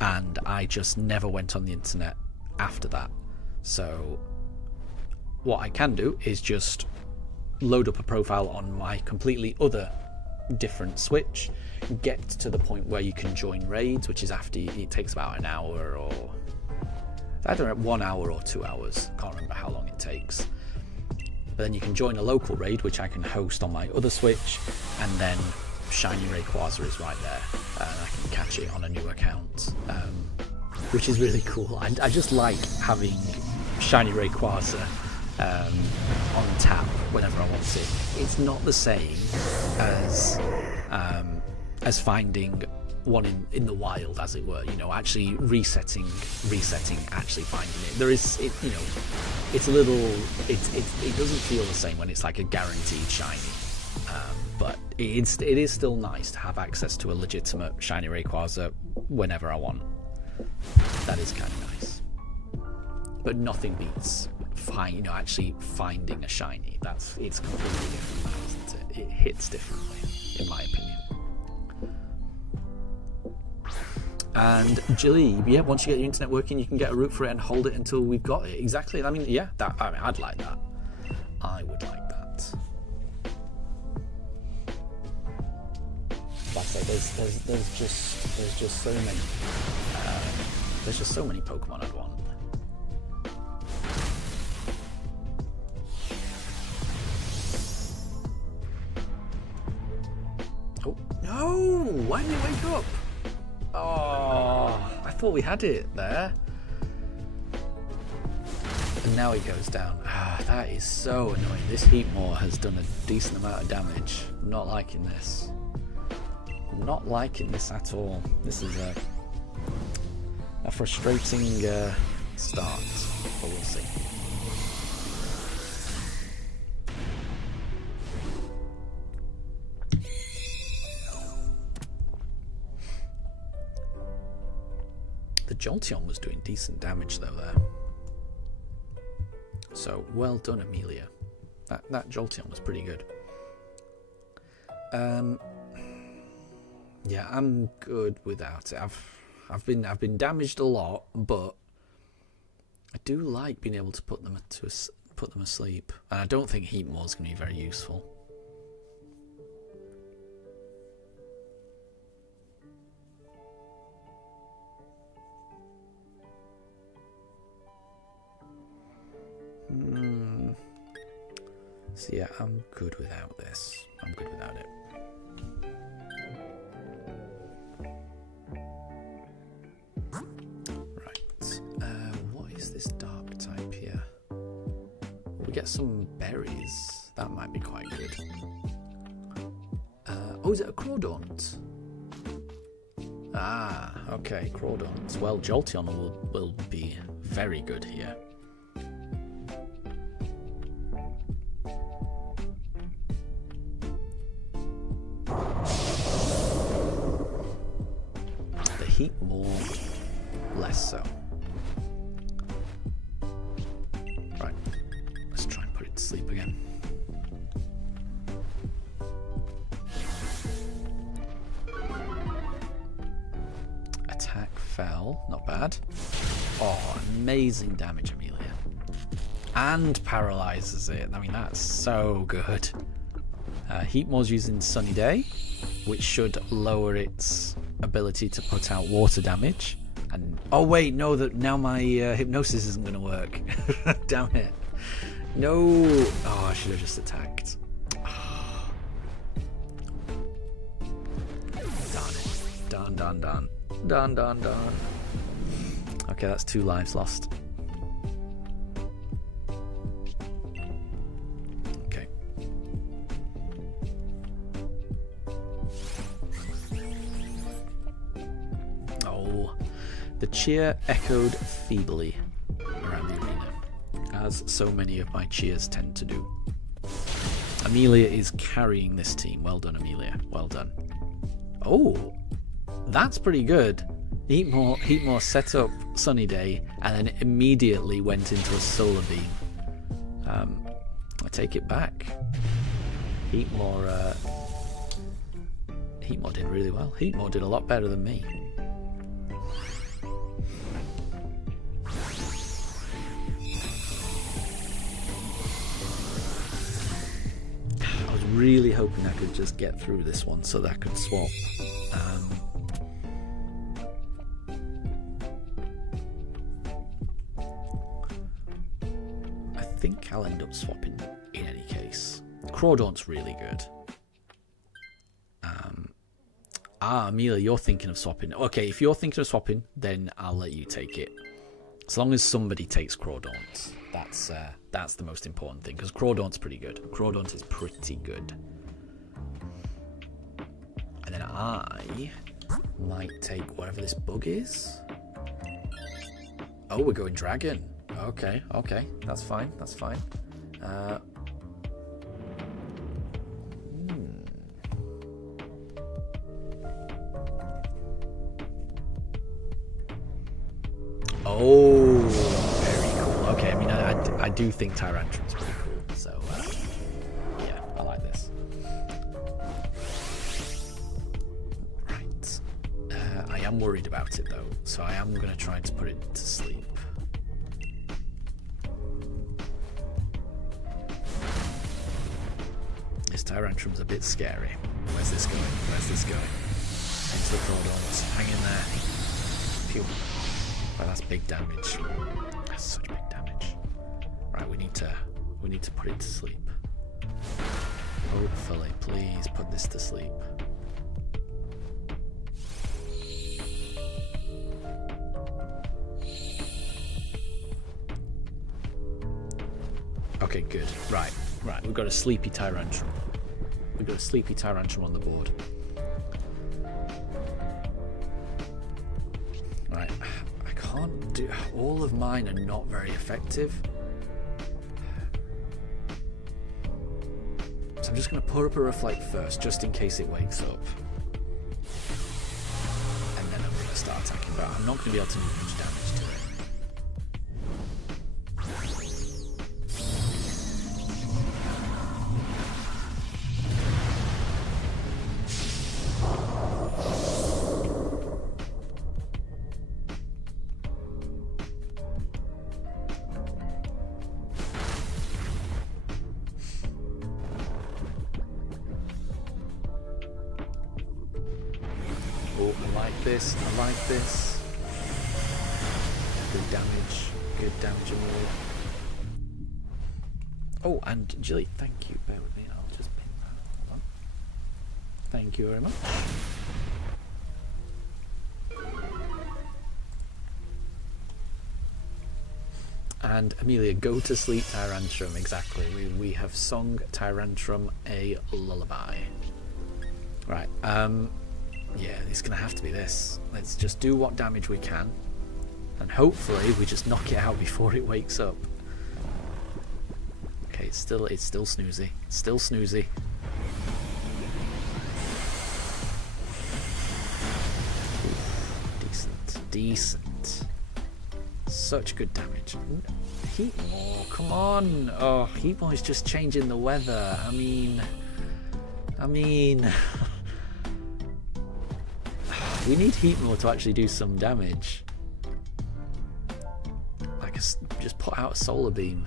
and I just never went on the internet after that. So what I can do is just load up a profile on my completely other different Switch, get to the point where you can join raids, which is after it takes about an hour, or I don't know, 1 hour or 2 hours, can't remember how long it takes. But then you can join a local raid, which I can host on my other Switch, and then shiny Rayquaza is right there, and I can catch it on a new account, which is really cool. I just like having shiny Rayquaza on tap whenever I want it. It's not the same as finding one in the wild, as it were. You know, actually resetting, actually finding it. There is, you know, it's a little. It doesn't feel the same when it's like a guaranteed shiny. But it is still nice to have access to a legitimate shiny Rayquaza whenever I want. That is kind of nice. But nothing beats actually finding a shiny. It's completely different, isn't it? It hits differently, in my opinion. And Jilly, yeah, once you get your internet working, you can get a route for it and hold it until we've got it. Exactly. I mean, yeah, I'd like that. I would like that. Like I said, there's just so many. There's just so many Pokemon I'd want. Oh no! Why didn't it wake up? Oh, I thought we had it there. And now it goes down. That is so annoying. This Heatmore has done a decent amount of damage. I'm not liking this. I'm not liking this at all. This is a frustrating start, but we'll see. The Jolteon was doing decent damage though there. So well done, Amelia. That Jolteon was pretty good. Yeah, I'm good without it. I've been damaged a lot, but I do like being able to put them asleep. And I don't think Heatmore is going to be very useful. So yeah, I'm good without this. I'm good without it. Right. What is this dark type here? We get some berries. That might be quite good. Oh, is it a Crawdaunt? Ah, okay, Crawdaunt. Well, Jolteon will be very good here. less so. Right, let's try and put it to sleep again. Attack fell, not bad. Oh, amazing damage, Amelia. And paralyzes it. I mean, that's so good. Heatmore's using Sunny Day, which should lower its ability to put out water damage. And oh wait, no, that now my hypnosis isn't going to work. Damn it. No. Oh, I should have just attacked. Oh. Darn it. Done. Okay, that's 2 lives lost. Okay. Oh, the cheer echoed feebly around the arena, as so many of my cheers tend to do. Amelia is carrying this team. Well done, Amelia. Well done. Oh, that's pretty good. Heatmore set up Sunny Day and then immediately went into a solar beam. I take it back. Heatmore did really well. Heatmore did a lot better than me. I was really hoping I could just get through this one so that I could swap. I think I'll end up swapping in any case. Crawdaunt's really good. Amelia, you're thinking of swapping. Okay, if you're thinking of swapping, then I'll let you take it. As long as somebody takes Crawdaunt. That's the most important thing, because Crawdaunt's pretty good. Crawdaunt is pretty good. And then I might take whatever this bug is. Oh, we're going dragon. Okay, that's fine. Oh, very cool. Okay, I mean, I do think Tyrantrum's pretty cool. So, yeah, I like this. Right. I am worried about it, though, so I am going to try to put it to sleep. This Tyrantrum's a bit scary. Where's this going? Into the Crawdaunt. Hang in there. Phew. Well, that's big damage. That's such big damage. Right, we need to put it to sleep. Hopefully, please put this to sleep. Okay, good. Right. We've got a sleepy Tyrantrum. On the board. Right. Can't do all of mine are not very effective, so I'm just going to put up a reflect first just in case it wakes up, and then I'm going to start attacking, but I'm not going to be able to do much damage to it. I like this. Good damage award. Oh, and Jilly, thank you. Bear with me, I'll just pin that on. Thank you very much. And Amelia, go to sleep, Tyrantrum. Exactly. We have sung Tyrantrum a lullaby. Right. Yeah, it's going to have to be this. Let's just do what damage we can. And hopefully we just knock it out before it wakes up. Okay, it's still snoozy. Oof, decent. such good damage. Heatmore, come on. Oh, Heatmore is just changing the weather. I mean, we need Heatmore to actually do some damage. Like, just put out a solar beam.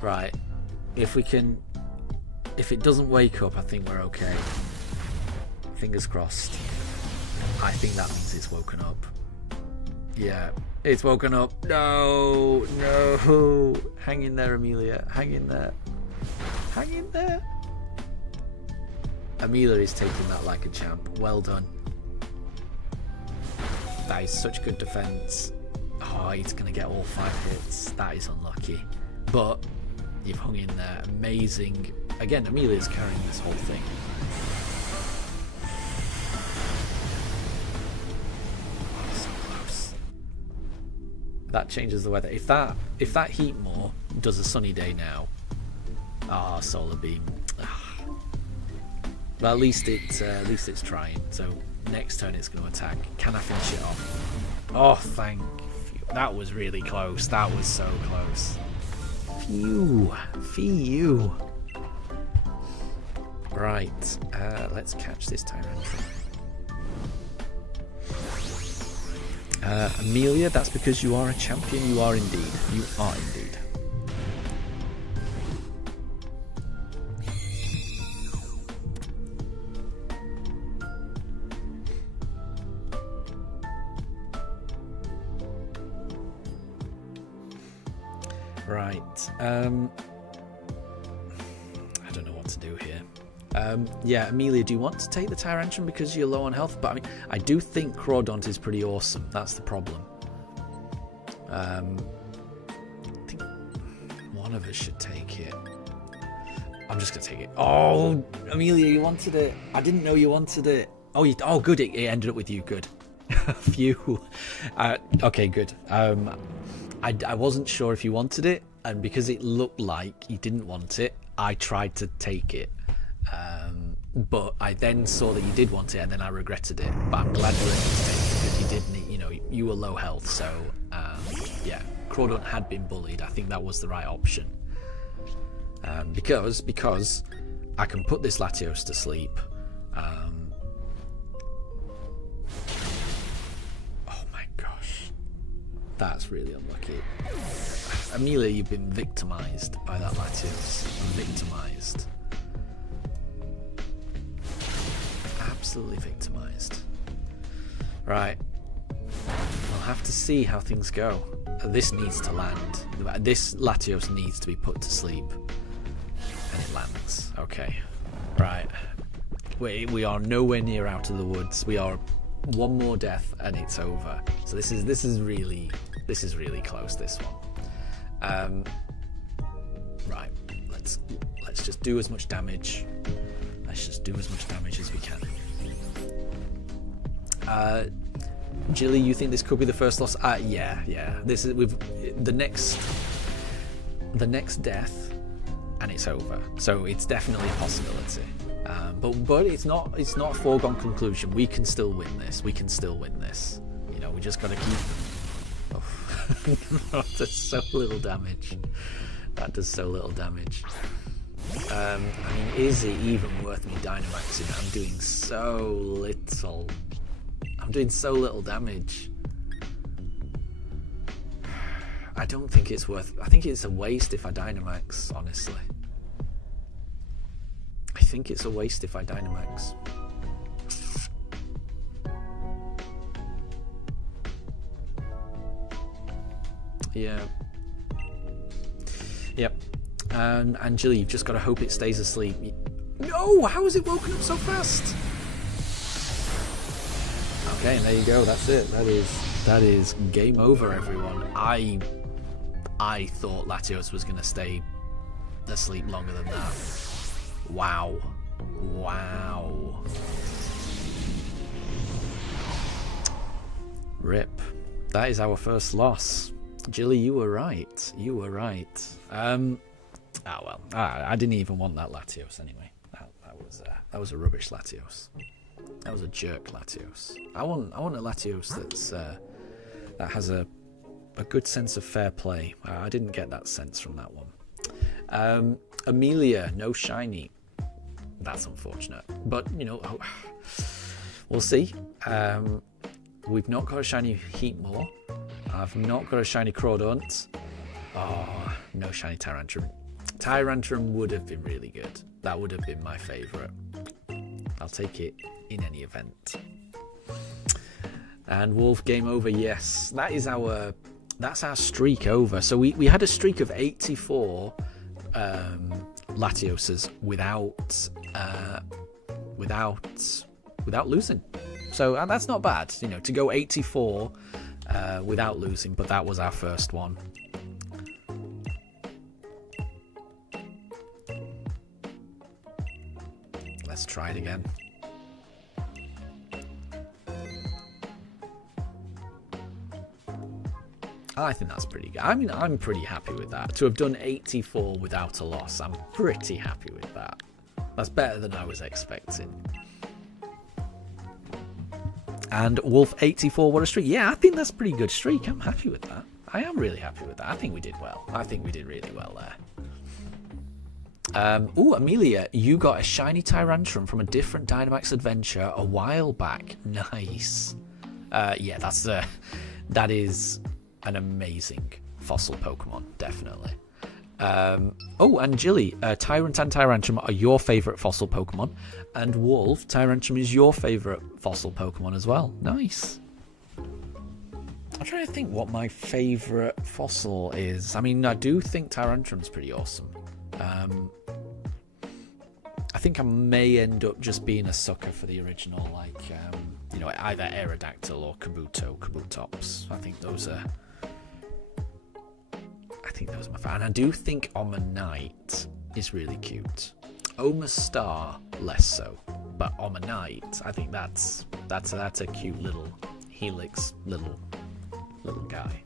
Right. If it doesn't wake up, I think we're okay. Fingers crossed. I think that means it's woken up. Yeah, it's woken up. No, no. Hang in there, Amelia. Hang in there. Hang in there. Amelia is taking that like a champ. Well done. That is such good defense. Oh, he's going to get all 5 hits. That is unlucky. But you've hung in there. Amazing. Again, Amelia's carrying this whole thing. That changes the weather. If that Heatmore does a sunny day now, solar beam. Well, at least it's trying. So next turn it's going to attack. Can I finish it off? Oh, thank you. That was really close. That was so close. Phew. Right. Let's catch this Tyrantrum. Amelia, that's because you are a champion. You are indeed. You are indeed. Right. I don't know what to do here. Yeah, Amelia, do you want to take the Tyrantrum because you're low on health? But I mean, I do think Crawdont is pretty awesome. That's the problem. I think one of us should take it. I'm just going to take it. Oh, Amelia, you wanted it. I didn't know you wanted it. Oh, good. It ended up with you. Good. Phew. Okay, good. I wasn't sure if you wanted it, and because it looked like you didn't want it, I tried to take it. But I then saw that you did want it, and then I regretted it. But I'm glad you were able to take it because you did need, you were low health. So yeah, Crawdont had been bullied. I think that was the right option. Because I can put this Latios to sleep. Oh my gosh, that's really unlucky. Amelia, you've been victimized by that Latios. Victimized. Absolutely victimized. Right. We'll have to see how things go. This needs to land. This Latios needs to be put to sleep. And it lands. Okay. Right. We are nowhere near out of the woods. We are one more death and it's over. So this is really close, this one. Right. Let's just do as much damage. Let's just do as much damage as we can. Jilly, you think this could be the first loss? Yeah. This is the next death, and it's over. So it's definitely a possibility. But it's not a foregone conclusion. We can still win this. We just got to keep. Oh, that does so little damage. That does so little damage. I mean, is it even worth me Dynamaxing? I'm doing so little. I'm doing so little damage. I don't think it's worth. I think it's a waste if I Dynamax, honestly. I think it's a waste if I Dynamax. Yeah. Yep. And Jilly, you've just got to hope it stays asleep. No! How is it woken up so fast? Okay, and there you go. That's it. That is game over, everyone. I thought Latios was going to stay asleep longer than that. Wow. Rip. That is our first loss. Jilly, you were right. Well, I didn't even want that Latios anyway. That was a rubbish Latios. That was a jerk Latios. I want a Latios that has a a good sense of fair play. I didn't get that sense from that one. Amelia, no shiny. That's unfortunate, but you know, we'll see. We've not got a shiny Heatmore. I've not got a shiny Crawdaunt. Oh, no shiny Tyrantrum. Tyrantrum would have been really good. That would have been my favourite. I'll take it in any event. And Wolf, game over. Yes, that's our streak over. So we had a streak of 84 Latioses without losing. So that's not bad, you know, to go 84 without losing. But that was our first one. Let's try it again. I think that's pretty good. I mean, I'm pretty happy with that. To have done 84 without a loss, I'm pretty happy with that. That's better than I was expecting. And Wolf 84, what a streak. Yeah, I think that's a pretty good streak. I'm happy with that. I am really happy with that. I think we did well. I think we did really well there. Amelia, you got a shiny Tyrantrum from a different Dynamax adventure a while back. Nice. Yeah, that is an amazing fossil Pokemon, definitely. And Jilly, Tyrant and Tyrantrum are your favourite fossil Pokemon, and Wolf, Tyrantrum is your favourite fossil Pokemon as well. Nice. I'm trying to think what my favourite fossil is. I mean, I do think Tyrantrum's pretty awesome. I think I may end up just being a sucker for the original, like, you know, either Aerodactyl or Kabutops. I think those are my fan. And I do think Omanite is really cute. Omastar, less so. But Omanite, I think that's a cute little helix little guy.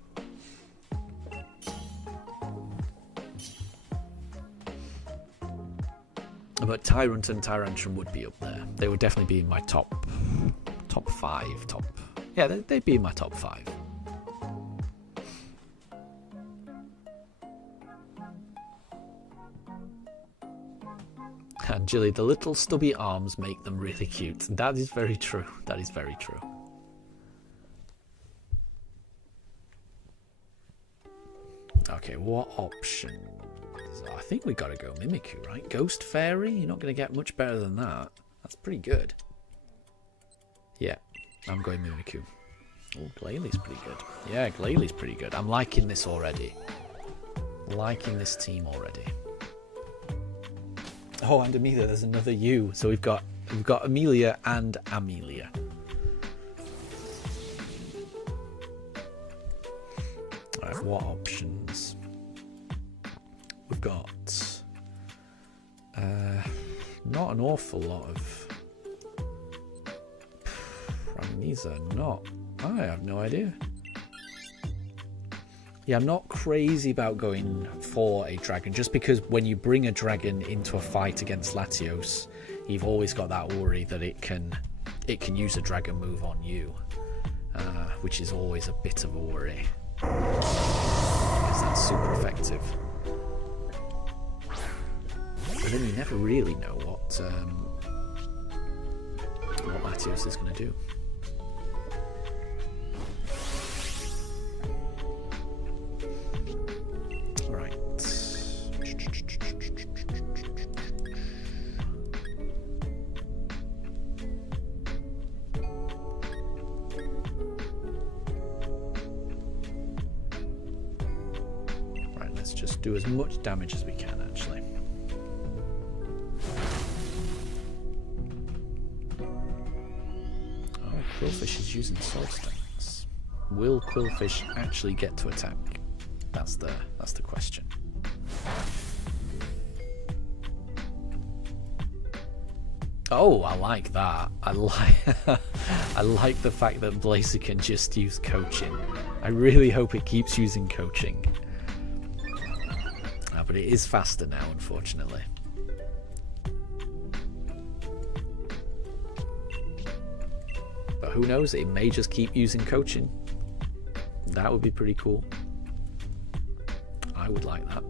But Tyrant and Tyrantrum would be up there. They would definitely be in my top 5. Yeah, they'd be in my top 5. And Jilly, the little stubby arms make them really cute. That is very true. That is very true. Okay, what option? I think we got to go Mimikyu, right? Ghost Fairy? You're not going to get much better than that. That's pretty good. Yeah, I'm going Mimikyu. Oh, Glalie pretty good. Yeah, Glalie pretty good. I'm liking this already. Liking this team already. Oh, and Amelia, there's another U. So we've got Amelia and Amelia. Alright, what options? We've got not an awful lot of. I mean, these are not. I have no idea. Yeah, I'm not crazy about going for a dragon, just because when you bring a dragon into a fight against Latios, you've always got that worry that it can use a dragon move on you, which is always a bit of a worry, because that's super effective. But then you never really know what Latios is going to do. Right. Right, let's just do as much damage as we can, actually. Quillfish is using Sword Stance. Will Quillfish actually get to attack? That's the question. Oh, I like that. I like the fact that Blaziken just used coaching. I really hope it keeps using coaching. But it is faster now, unfortunately. But who knows, it may just keep using coaching. That would be pretty cool. I would like that.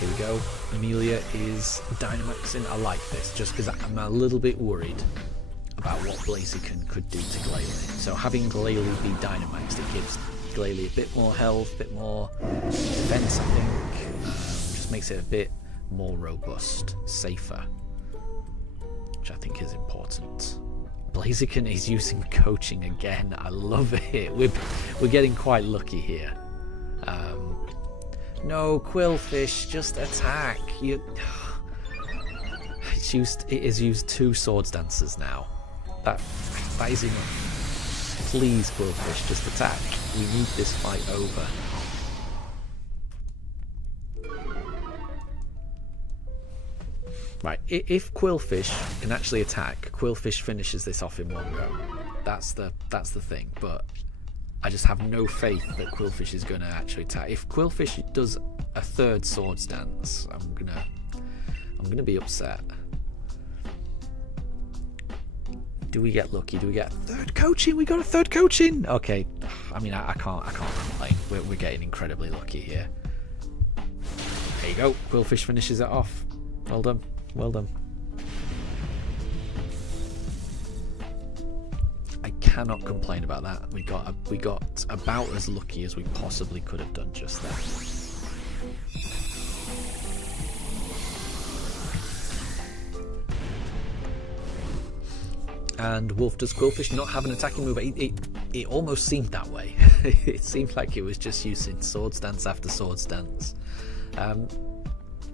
Here we go. Amelia is Dynamaxing. I like this just because I'm a little bit worried about what Blaziken could do to Glalie. So having Glalie be Dynamaxed, it gives Glalie a bit more health, a bit more defense, I think. Just makes it a bit more robust, safer, which I think is important. Blaziken is using coaching again. I love it. We're getting quite lucky here. No, Quillfish, just attack. It is used 2 Swords Dancers now. That is enough. Please, Quillfish, just attack. We need this fight over. Right, if Quillfish can actually attack, Quillfish finishes this off in one go. That's the thing, but I just have no faith that Quillfish is going to actually attack. If Quillfish does a 3rd Swords Dance, I'm gonna be upset. Do we get lucky? Do we get a 3rd coaching? We got a 3rd coaching. Okay, I mean I can't complain. We're getting incredibly lucky here. There you go. Quillfish finishes it off. Well done. Well done. I cannot complain about that. We got about as lucky as we possibly could have done just there. And Wolf, does Quillfish not have an attacking move? It almost seemed that way. It seemed like it was just using Swords Dance after Swords Dance.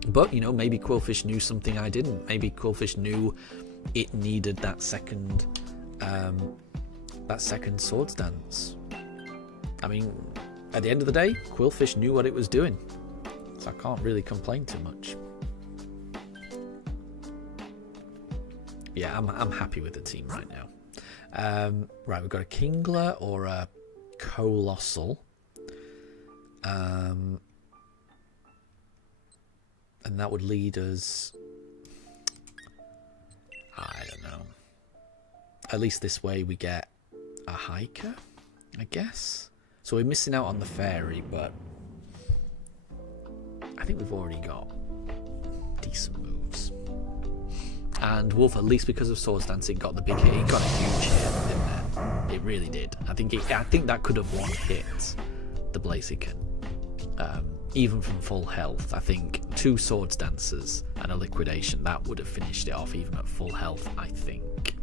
But, you know, maybe Quillfish knew something I didn't. Maybe Quillfish knew it needed that second Swords Dance. I mean, at the end of the day, Quillfish knew what it was doing. So I can't really complain too much. Yeah, I'm happy with the team right now. Right, we've got a Kingler or a Colossal. And that would lead us... I don't know. At least this way we get a Hiker, I guess. So we're missing out on the Fairy, but I think we've already got decent moves. And Wolf, at least because of Swords Dancing, got the big hit. He got a huge hit, didn't it? It really did. I think that could have one hit the Blaziken. Even from full health, I think 2 Swords Dancers and a Liquidation, that would have finished it off even at full health, I think.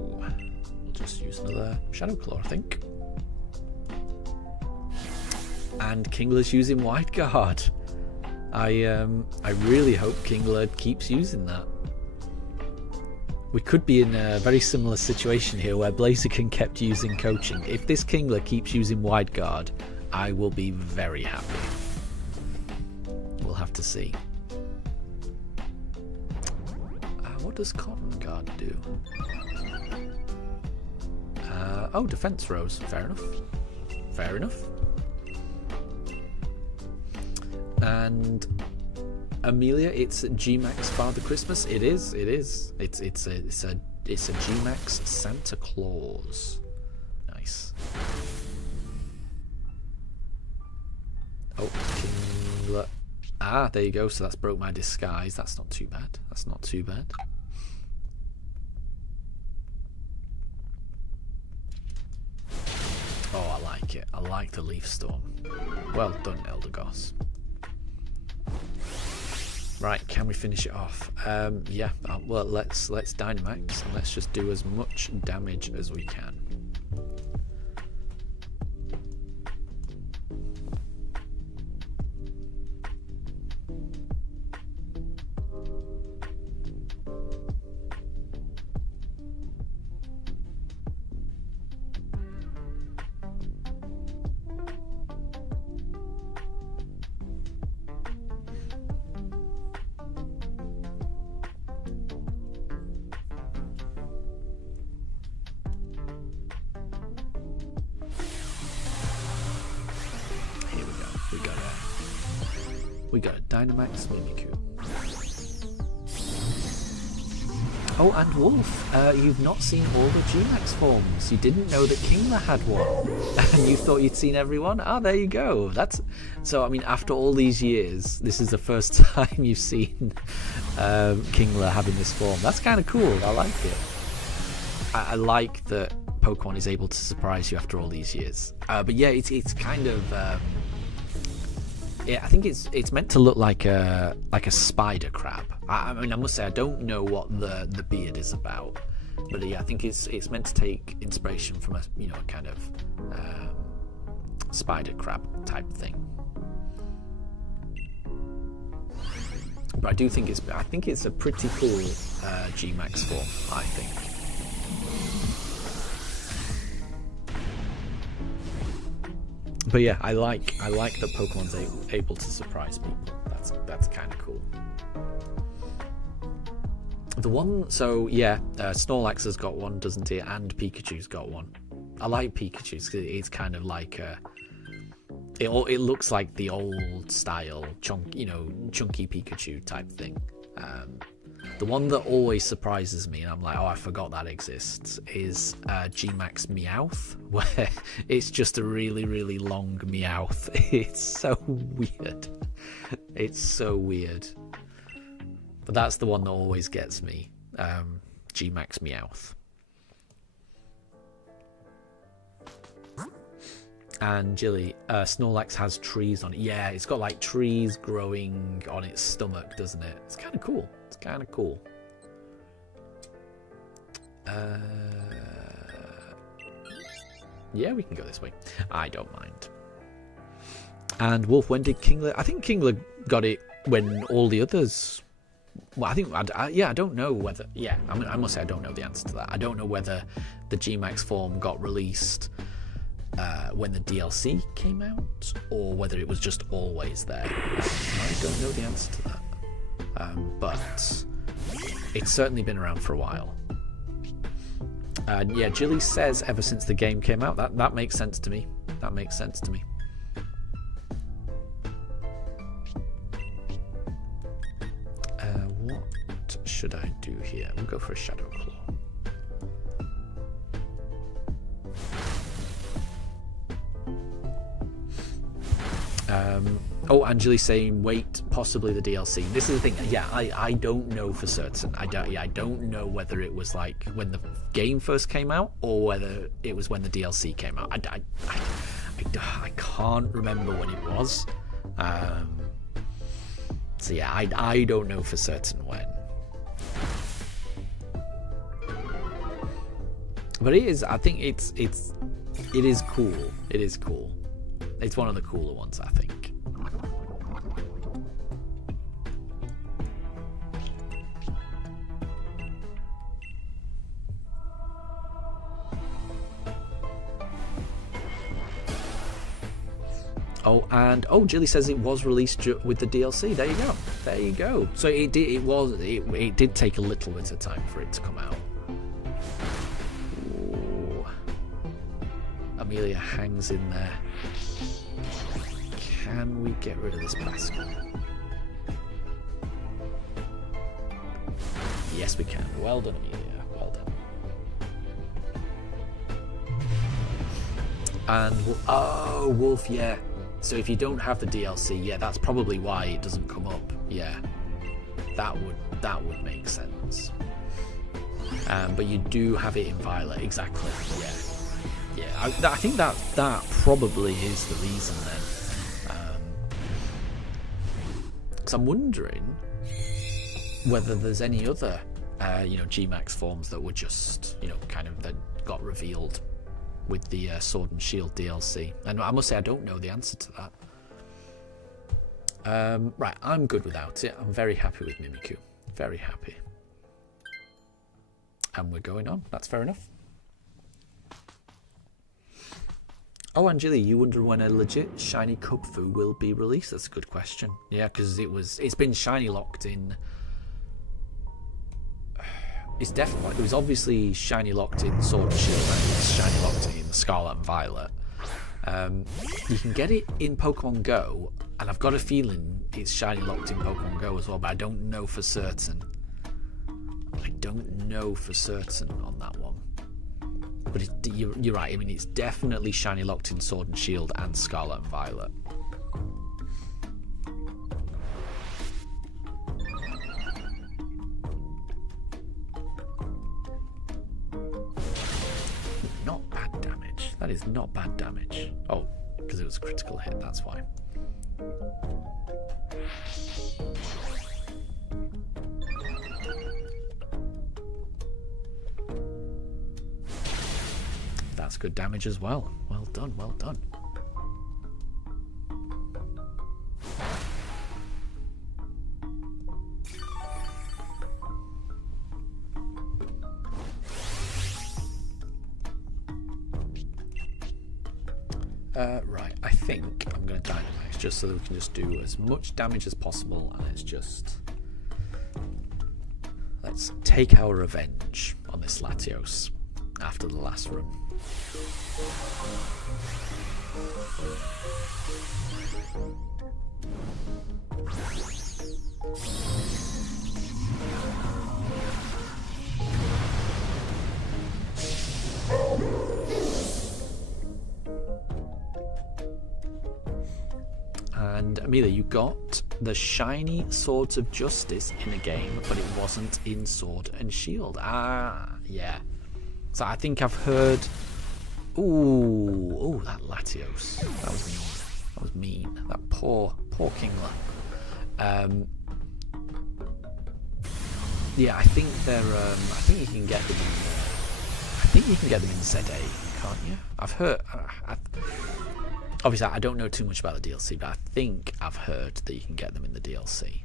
We'll just use another Shadow Claw, I think. And Kingler's using Wide Guard. I really hope Kingler keeps using that. We could be in a very similar situation here where Blaziken kept using coaching. If this Kingler keeps using Wide Guard, I will be very happy. We'll have to see. What does Cotton Guard do? Oh, Defense Rose. Fair enough. Fair enough. And Amelia, it's G-Max Father Christmas. It is. It's a G-Max Santa Claus. Nice. Oh, Kingler. Ah, there you go. So that's broke my disguise. That's not too bad. That's not too bad. Oh, I like it. I like the Leaf Storm. Well done, Eldegoss. Right, can we finish it off? Yeah, well, let's Dynamax and let's just do as much damage as we can. We got a Dynamax Mimikyu. Oh, and Wolf, you've not seen all the Gmax forms. You didn't know that Kingler had one, and you thought you'd seen everyone. Ah, there you go. That's so. I mean, after all these years, this is the first time you've seen Kingler having this form. That's kind of cool. I like it. I like that Pokemon is able to surprise you after all these years. But yeah, it's kind of. Yeah, I think it's meant to look like a spider crab. I mean, I must say I don't know what the beard is about, but yeah, I think it's meant to take inspiration from a kind of spider crab type thing. But I do think it's a pretty cool Gmax form. I think. But yeah, I like that Pokemon's able to surprise people. That's kind of cool. The one, so yeah, Snorlax has got one, doesn't he? And Pikachu's got one. I like Pikachu's because it's kind of like it looks like the old style chunky Pikachu type thing. The one that always surprises me, and I'm like, oh, I forgot that exists, is Gmax Meowth, where it's just a really, really long Meowth. It's so weird. It's so weird. But that's the one that always gets me, Gmax Meowth. And Jilly, Snorlax has trees on it. Yeah, it's got like trees growing on its stomach, doesn't it? It's kind of cool. It's kind of cool. Yeah, we can go this way. I don't mind. And Wolf, when did Kingler? I think Kingler got it when all the others. Well, I think I don't know whether. Yeah, I must say I don't know the answer to that. I don't know whether the Gmax form got released when the DLC came out, or whether it was just always there. I don't know the answer to that. But it's certainly been around for a while. Yeah, Jilly says ever since the game came out. That makes sense to me. That makes sense to me. What should I do here? We'll go for a Shadow Claw. Oh, Angeli's saying wait, possibly the DLC. This is the thing. Yeah, I don't know for certain. I don't know whether it was like when the game first came out or whether it was when the DLC came out. I can't remember when it was. So yeah, I don't know for certain when. But it is. I think it is cool. It is cool. It's one of the cooler ones, I think. Oh, and Jilly says it was released with the DLC. There you go. There you go. So it did take a little bit of time for it to come out. Ooh. Amelia hangs in there. Can we get rid of this basket? Yes, we can. Well done, Amelia. Well done. And Wolf, yeah. So if you don't have the DLC, yeah, that's probably why it doesn't come up. Yeah, that would make sense. But you do have it in Violet, exactly. Yeah. I think that probably is the reason then. Because I'm wondering whether there's any other, Gmax forms that were just, kind of that got revealed with the Sword and Shield DLC. And I must say I don't know the answer to that. Right, I'm good without it. I'm very happy with Mimikyu. Very happy. And we're going on. That's fair enough. Oh, Angeli, you wonder when a legit shiny Kubfu will be released? That's a good question. Yeah, because it's been shiny locked in. It was obviously shiny locked in Sword and Shield, and it's shiny locked in Scarlet and Violet. You can get it in Pokemon Go, and I've got a feeling it's shiny locked in Pokemon Go as well, but I don't know for certain. I don't know for certain on that one. But you're right. I mean, it's definitely shiny locked in Sword and Shield and Scarlet and Violet. Not bad damage. That is not bad damage. Oh, because it was a critical hit, that's why. That's good damage as well. Well done, well done. Right, I think I'm going to Dynamax just so that we can just do as much damage as possible, and let's take our revenge on this Latios after the last run. And Amelia, you got the shiny Swords of Justice in a game, but it wasn't in Sword and Shield. Ah, yeah. So I think I've heard... Ooh, that Latios. That was mean. That was mean. That poor Kingler. Yeah, I think they're... I think you can get them. I think you can get them in ZA, can't you? I've heard. Obviously, I don't know too much about the DLC, but I think I've heard that you can get them in the DLC.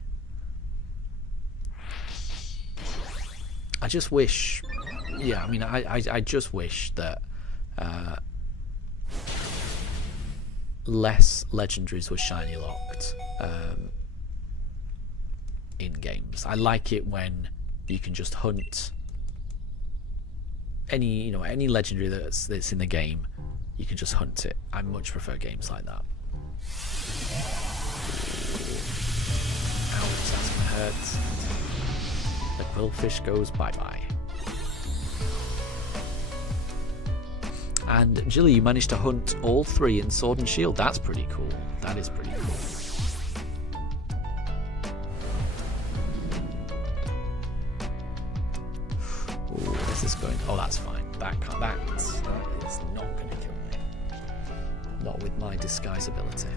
I just wish... Yeah, I mean, I just wish that less Legendaries were shiny locked in games. I like it when you can just hunt any Legendary that's in the game. You can just hunt it. I much prefer games like that. Ouch, that's gonna hurt. The Quillfish goes bye-bye. And Jilly, you managed to hunt all three in Sword and Shield. That's pretty cool. That is pretty cool. Ooh, where's this going? Oh, that's fine. That is not going to kill me. Not with my disguise ability.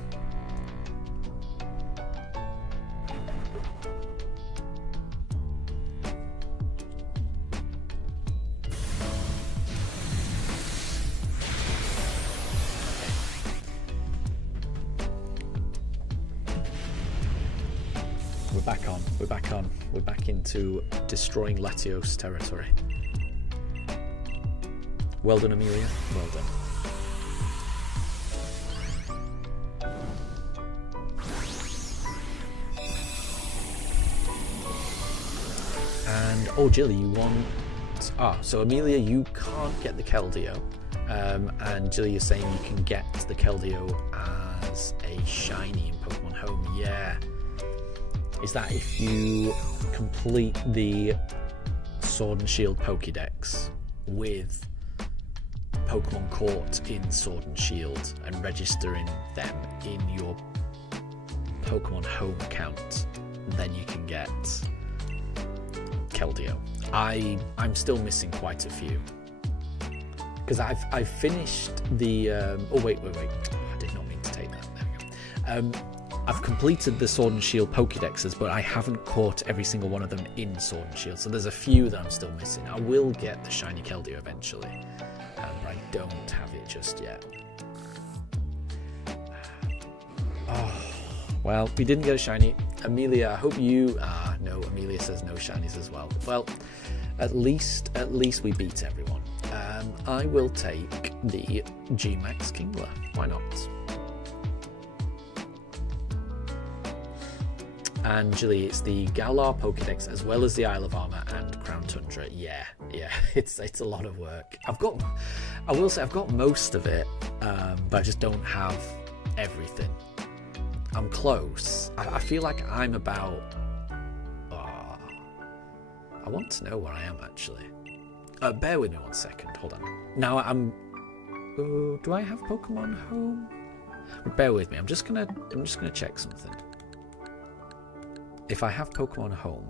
We're back into destroying Latios territory. Well done, Amelia. Well done. And oh, Jilly, you want... so Amelia, you can't get the Keldeo. And Jilly, you're saying you can get the Keldeo as a shiny in Pokemon Home. Yeah. Is that if you complete the Sword and Shield Pokédex with Pokemon caught in Sword and Shield and registering them in your Pokemon Home account, then you can get Keldeo. I'm still missing quite a few because I've finished the oh wait, I did not mean to take that. There we go. I've completed the Sword and Shield Pokédexes, but I haven't caught every single one of them in Sword and Shield, so there's a few that I'm still missing. I will get the shiny Keldeo eventually, but I don't have it just yet. Oh, well, we didn't get a shiny. Amelia, I hope you... no, Amelia says no shinies as well. Well, at least we beat everyone. I will take the G-Max Kingler. Why not? And Jilly, it's the Galar Pokédex as well as the Isle of Armor and Crown Tundra. Yeah, it's a lot of work. I will say I've got most of it, but I just don't have everything. I'm close. I feel like I'm about I want to know where I am actually. Bear with me 1 second. Hold on. Now I'm. Do I have Pokemon Home? Bear with me. I'm just gonna check something. If I have Pokemon Home,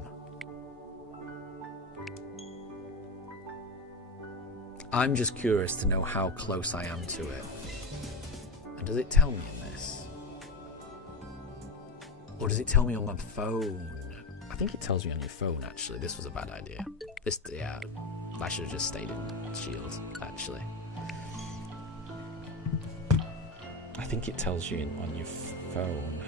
I'm just curious to know how close I am to it. And does it tell me in this? Or does it tell me on my phone? I think it tells me on your phone, actually. This was a bad idea. Yeah, I should have just stayed in Shield, actually. I think it tells you on your phone.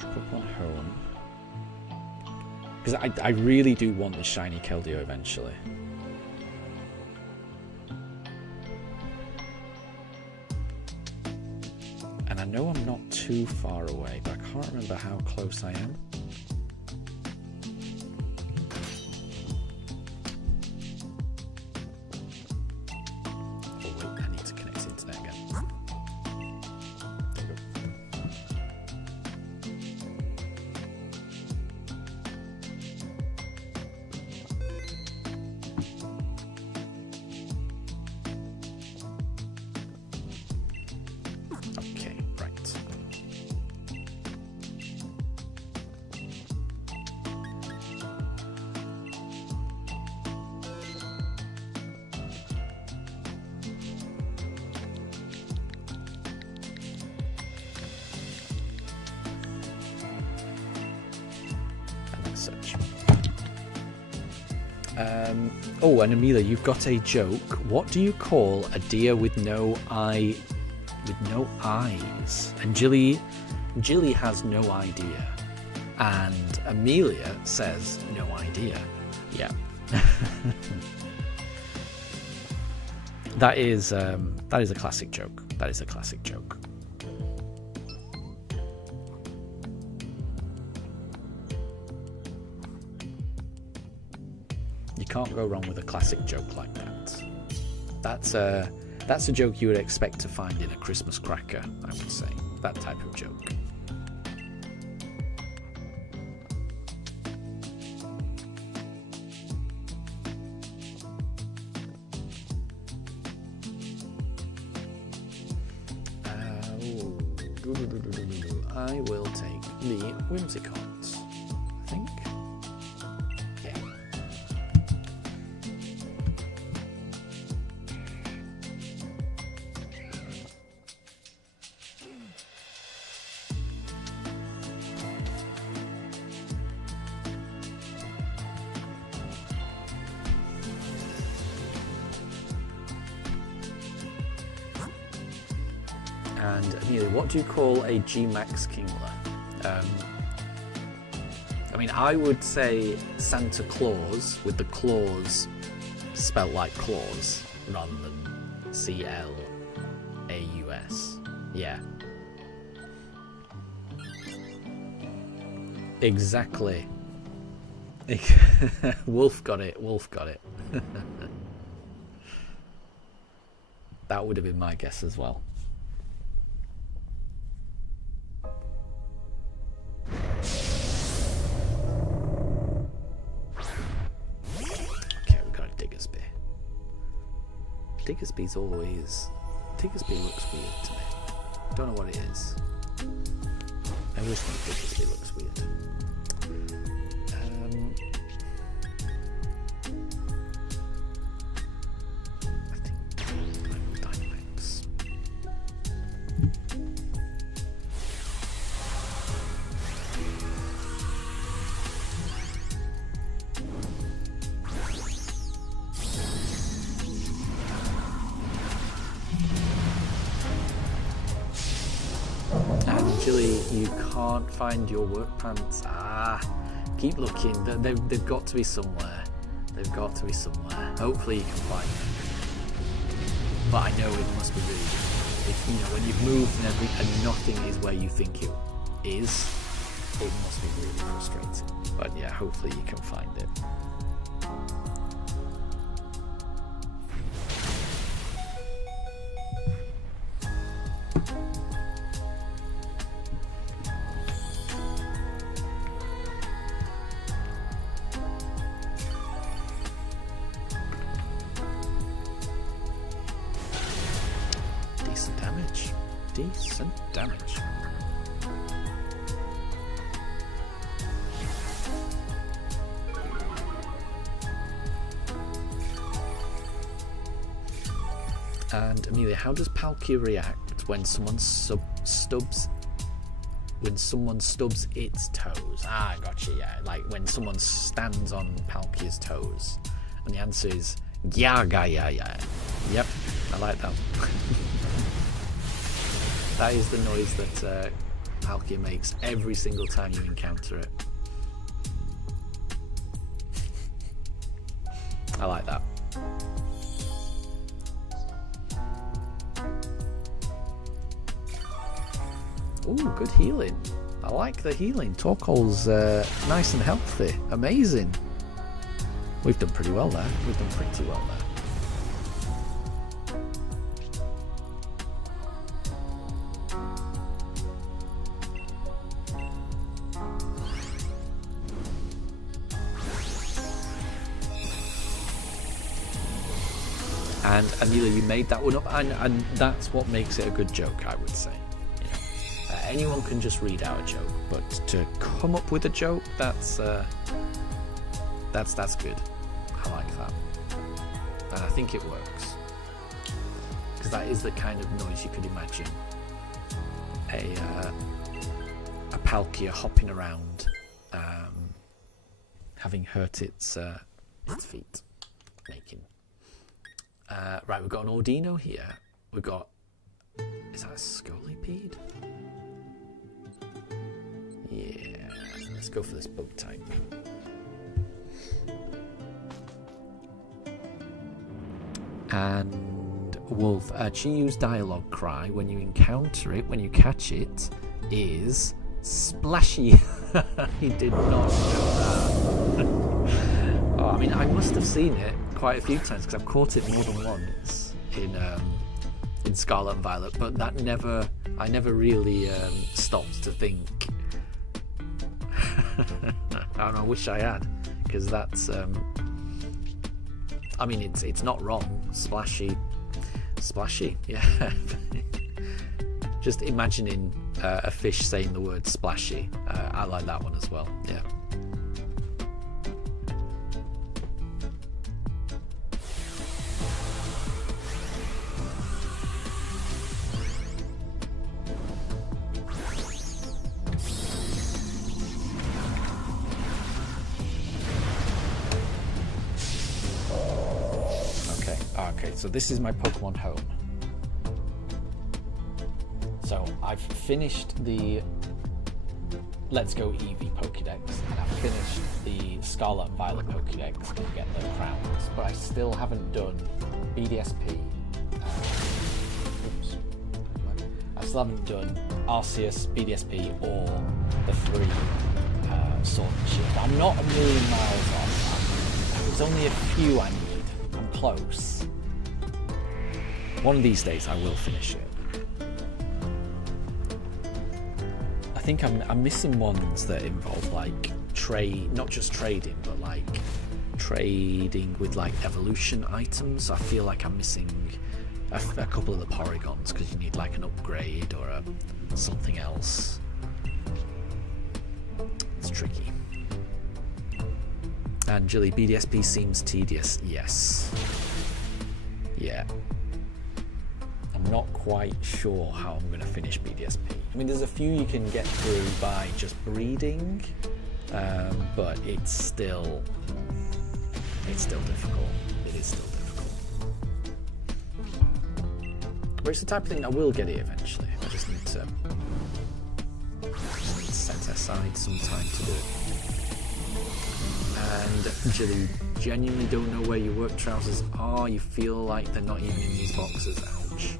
Pokemon Home. Because I really do want the shiny Keldeo eventually. And I know I'm not too far away, but I can't remember how close I am. Oh wait, I need to connect to the internet again. There we go. Okay, right. And that's such. Oh, and Amelia, you've got a joke. What do you call a deer with no eye? With no eyes? And Jilly has no idea, and Amelia says no idea. Yeah. That is a classic joke. That is a classic joke. You can't go wrong with a classic joke like that. That's a joke you would expect to find in a Christmas cracker, I would say. That type of joke. I will take the Whimsicott, I think. Yeah. And Amelia, what do you call a G-Max Kingler? I mean, I would say Santa Claus, with the claws spelt like claws, rather than C-L-A-U-S. Yeah. Exactly. Wolf got it, Wolf got it. That would have been my guess as well. Diggersby's always... Diggersby looks weird to me. Don't know what it is. I always think Diggersby looks weird. I think Dynamax. Actually, you can't find your work pants. Keep looking. They've got to be somewhere. They've got to be somewhere. Hopefully you can find them. But I know it must be really difficult. If, you know, when you've moved and nothing is where you think it is, it must be really frustrating. But yeah, hopefully you can find it. decent damage. And Amelia, how does Palkia react when someone stubs its toes? Ah, gotcha, yeah. Like when someone stands on Palkia's toes. And the answer is yeah. Yep, I like that. That is the noise that Palkia makes every single time you encounter it. I like that. Ooh, good healing. I like the healing. Torkoal's nice and healthy. Amazing. We've done pretty well there. We've done pretty well there. And Amelia, you made that one up, and that's what makes it a good joke, I would say. You know, anyone can just read out a joke, but to come up with a joke, that's good. I like that, and I think it works because that is the kind of noise you could imagine a Palkia hopping around, having hurt its feet, making. Right, we've got an Ordino here. We've got... Is that a Scolipede? Yeah, let's go for this bug type. And Wolf, Chiyu's dialogue cry when you encounter it, when you catch it, is splashy. He did not know that. Oh, I mean, I must have seen it quite a few times because I've caught it more than once in Scarlet and Violet, but I never really stopped to think. I don't know, I wish I had, because that's I mean, it's not wrong. Splashy, yeah. Just imagining a fish saying the word splashy. I like that one as well, yeah. Okay, so this is my Pokemon home. So I've finished the Let's Go Eevee Pokédex, and I've finished the Scarlet and Violet Pokédex to get the crowns, but I still haven't done BDSP. I still haven't done Arceus, BDSP, or the 3 Sword and Shield. I'm not a million miles off. There's only a few I need. I'm close. One of these days I will finish it. I think I'm missing ones that involve like not just trading, but like trading with like evolution items. I feel like I'm missing a couple of the Porygons because you need like an upgrade or something else. It's tricky. And Jilly, BDSP seems tedious. Yes. Yeah. I'm not quite sure how I'm going to finish BDSP. I mean, there's a few you can get through by just breeding, but it's still difficult. It is still difficult. But it's the type of thing I will get it eventually. I just need to set aside some time to do it. And Jilly, genuinely don't know where your work trousers are. You feel like they're not even in these boxes. Ouch.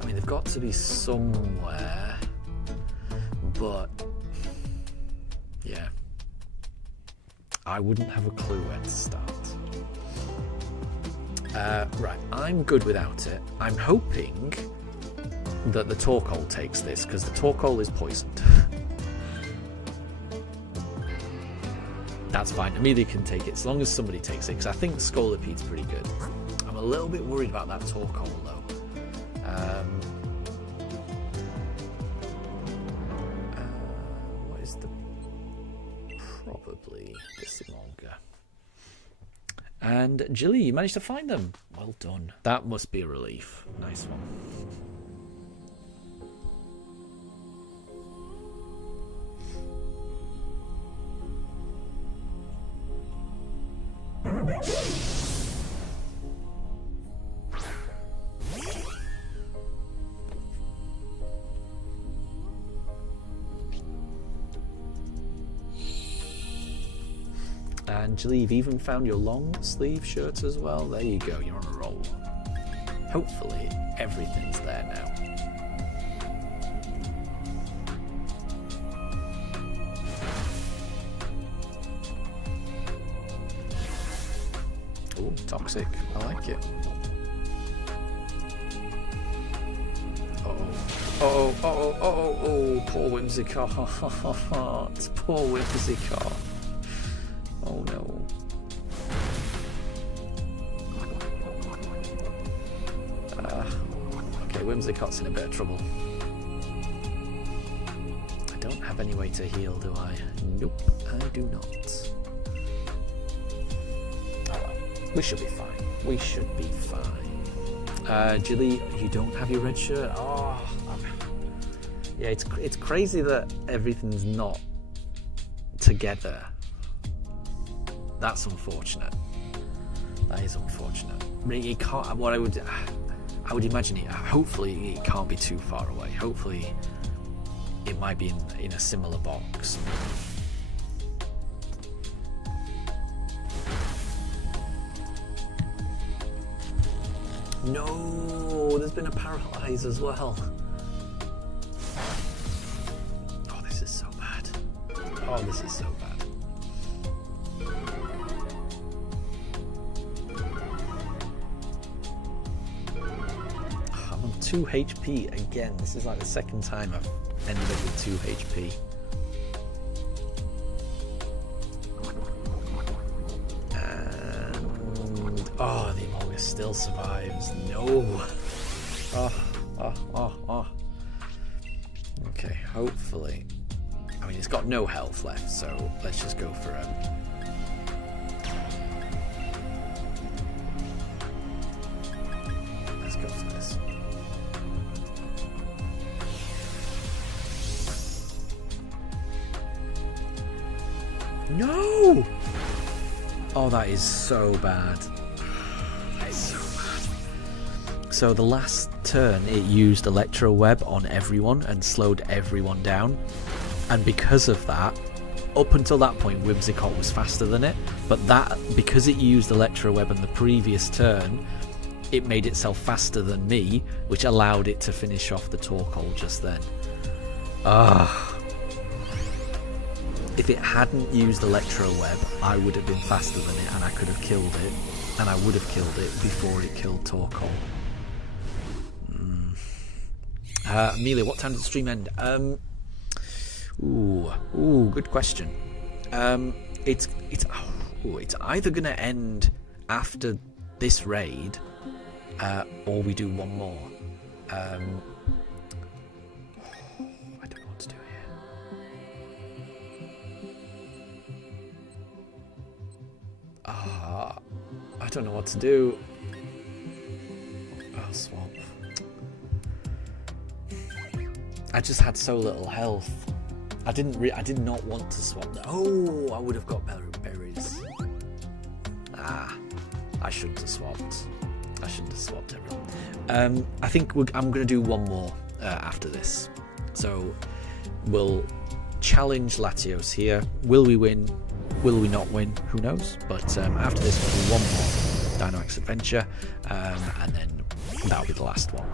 I mean, they've got to be somewhere, but yeah, I wouldn't have a clue where to start. Right, I'm good without it. I'm hoping that the Torkoal takes this, because the Torkoal is poisoned. That's fine. Amelia can take it as long as somebody takes it, because I think Scolipede's pretty good. I'm a little bit worried about that Torkoal though. probably Dissimulga. And Jilly, you managed to find them. Well done. That must be a relief. Nice one. Angela, you've even found your long sleeve shirt as well. There you go, you're on a roll. Hopefully everything's there now. Oh, toxic. I like it. Oh, poor Whimsicott. It's poor Whimsicott. Oh no. Okay, Whimsicott's in a bit of trouble. I don't have any way to heal, do I? Nope, I do not. Oh well, we should be fine. We should be fine. Jilly, you don't have your red shirt? Oh, yeah, it's crazy that everything's not together. That's unfortunate. That is unfortunate. I mean, it can't. What I would imagine it. Hopefully, it can't be too far away. Hopefully, it might be in a similar box. No, there's been a paralyze as well. Oh, this is so bad. Oh, this is so bad. I'm on 2 HP again. This is like the second time I've ended up with 2 HP. And oh, the Emolga still survives. No. Oh. Okay, hopefully. I mean, it's got no health left, so let's just go for it. Let's go for this. No! Oh, that is so bad. That is so bad. So the last turn, it used Electro Web on everyone and slowed everyone down. And because of that, up until that point, Whimsicott was faster than it. But that, because it used Electro Web on the previous turn, it made itself faster than me, which allowed it to finish off the Torkoal just then. If it hadn't used Electro Web, I would have been faster than it, and I could have killed it, and I would have killed it before it killed Torkoal. Amelia, what time does the stream end? Good question. It's either gonna end after this raid, or we do one more. I don't know what to do here. I don't know what to do. I'll swap. I just had so little health. I did not want to swap that. Oh, I would have got berries. I shouldn't have swapped. I shouldn't have swapped everyone. I think I'm going to do one more after this. So we'll challenge Latios here. Will we win? Will we not win? Who knows? But after this, we'll do one more Dynamax adventure, and then that'll be the last one.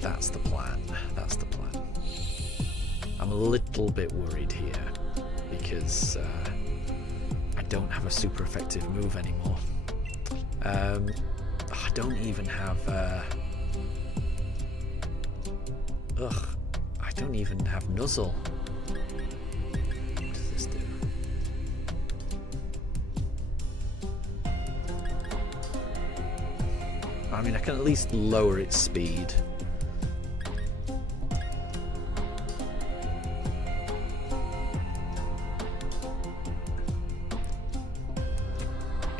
That's the plan. That's the plan. I'm a little bit worried here because I don't have a super effective move anymore. I don't even have. I don't even have Nuzzle. What does this do? I mean, I can at least lower its speed.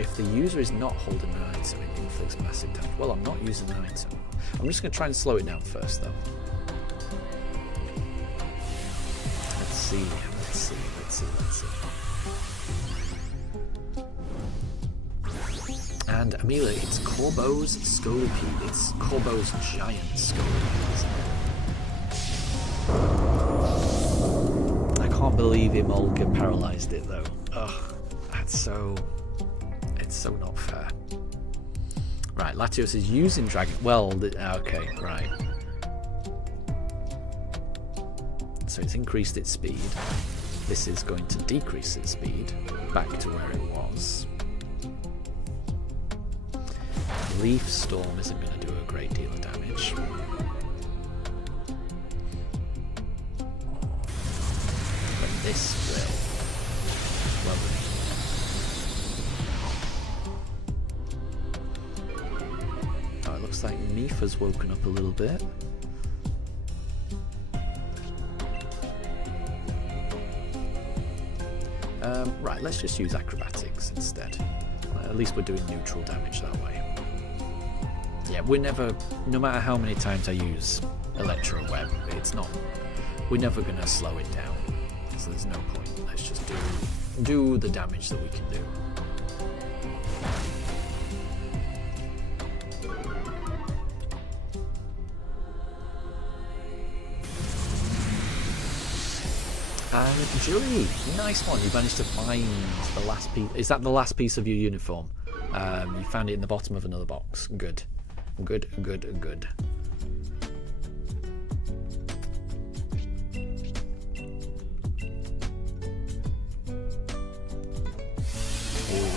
If the user is not holding an item, it inflicts massive damage. Well, I'm not using an item. I'm just going to try and slow it down first, though. Let's see. And Amelia, it's Corbo's Scolipede. It's Corbo's giant Scolipede, isn't it? I can't believe Imolga paralyzed it, though. Ugh, it's so not fair. Right, Latios is using Dragon. Well, okay, right. So it's increased its speed. This is going to decrease its speed back to where it was. Leaf Storm isn't going to do a great deal of damage. But this will. Well, oh, it looks like Mifa's woken up a little bit. Right, let's just use Acrobatics instead. At least we're doing neutral damage that way. Yeah, we're never, no matter how many times I use Electro Web, we're never going to slow it down. So there's no point. Let's just do the damage that we can do. And Julie, nice one. You managed to find the last piece. Is that the last piece of your uniform? You found it in the bottom of another box. Good. Good. Oh,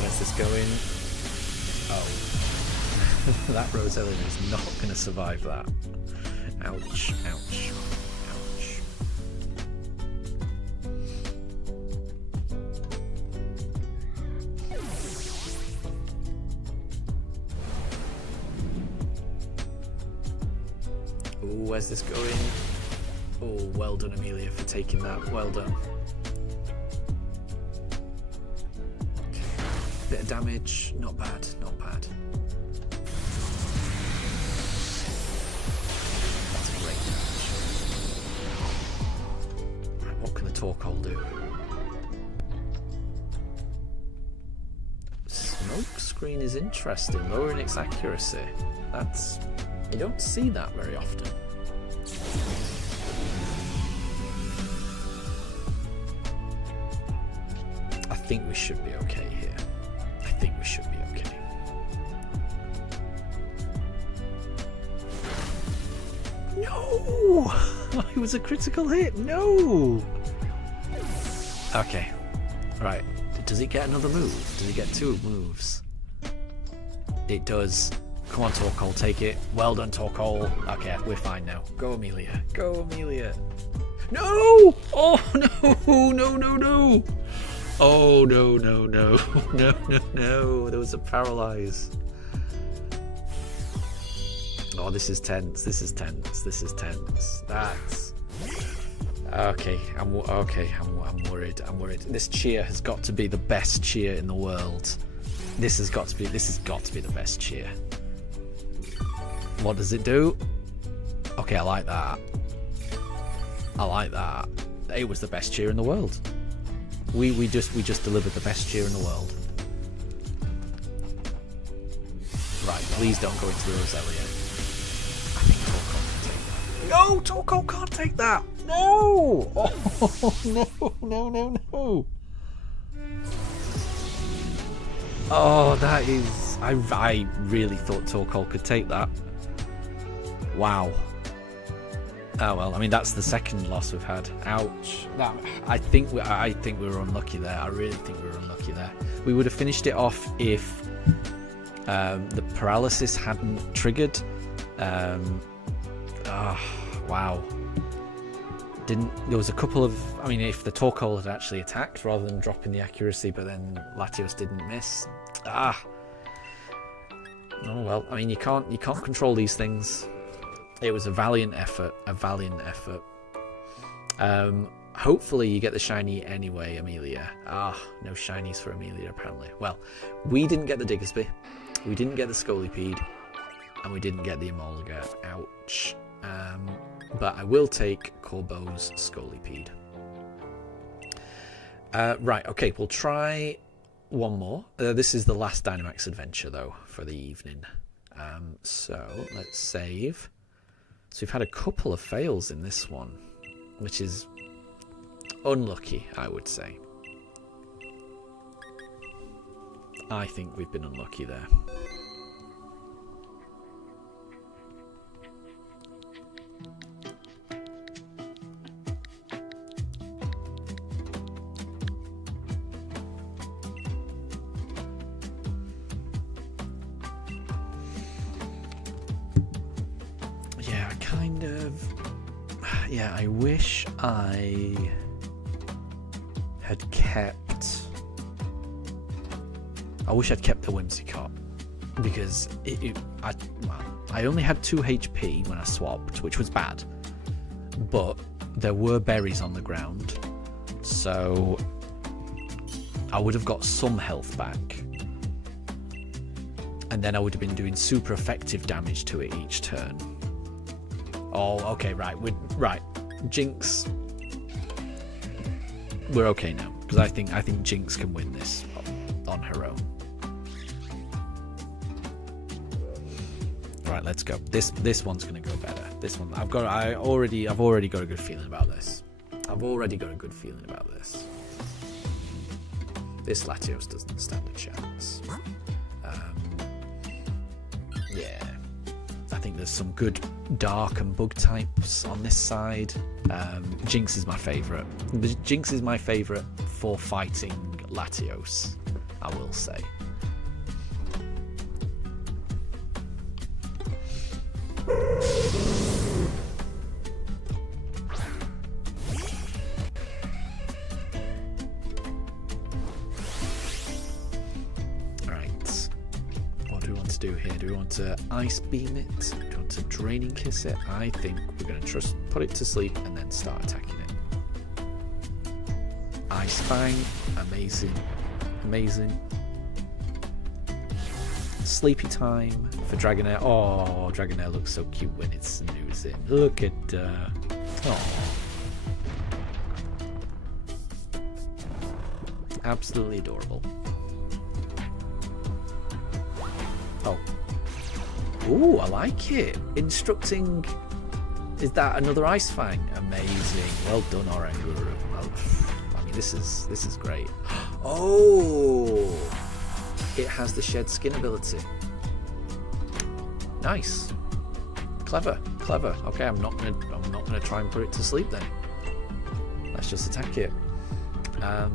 where's this going? Oh. That Roselia is not going to survive that. Ouch. Where's this going? Oh, well done, Amelia, for taking that. Well done. Bit of damage. Not bad. That's great damage. Right, what can the Torkoal do? Smoke screen is interesting. Lowering its accuracy. You don't see that very often. I think we should be okay here. No! It was a critical hit. No! Okay. Right. Does it get another move? Does it get 2 moves? It does. Come on, Torkoal, take it. Well done, Torkoal. Okay, we're fine now. Go, Amelia. No! Oh, no! No! Oh, no. No. There was a paralyze. Oh, this is tense. That's... Okay, I'm worried. This cheer has got to be the best cheer in the world. This has got to be the best cheer. What does it do? Okay, I like that. It was the best cheer in the world. We just delivered the best cheer in the world. Right, please don't go into the Roselia. I think Torkoal can take that. No, Torkoal can't take that. No! Oh, no. Oh, that is... I really thought Torkoal could take that. Wow. Oh well, I mean that's the second loss we've had. Ouch. I think we were unlucky there. I really think we were unlucky there. We would have finished it off if the paralysis hadn't triggered. Wow. There was a couple of... I mean, if the Torkoal had actually attacked rather than dropping the accuracy, but then Latios didn't miss. Oh well, I mean you can't control these things. It was a valiant effort. hopefully you get the shiny anyway, Amelia. Ah, no shinies for Amelia apparently. Well, we didn't get the Diggersby, we didn't get the Scolipede, and we didn't get the Emolga. Ouch. But I will take Corbo's Scolipede. Right, okay, we'll try one more. This is the last Dynamax adventure, though, for the evening. So, let's save. So we've had a couple of fails in this one, which is unlucky, I would say. I think we've been unlucky there. Yeah, I wish I had kept... I wish I'd kept the Whimsicott, because I only had 2 HP when I swapped, which was bad, but there were berries on the ground, so I would have got some health back, and then I would have been doing super effective damage to it each turn. Oh, okay, right. Jinx. We're okay now, because I think Jinx can win this on her own. Right, let's go. This one's gonna go better. This one, I've already got a good feeling about this. This Latios doesn't stand a chance. Yeah. I think there's some good dark and bug types on this side. Jinx is my favourite. Jinx is my favourite for fighting Latios, I will say. Do here? Do we want to Ice Beam it? Do we want to Draining Kiss it? I think we're going to just put it to sleep and then start attacking it. Ice Fang, amazing, amazing. Sleepy Time for Dragonair. Oh, Dragonair looks so cute when it's snoozing. Look at absolutely adorable. Oh. Ooh, I like it. Instructing. Is that another Ice Fang? Amazing. Well done, Oranguru. Well, I mean, this is great. Oh, it has the Shed Skin ability. Nice. Clever. Okay, I'm not gonna try and put it to sleep then. Let's just attack it. Yeah,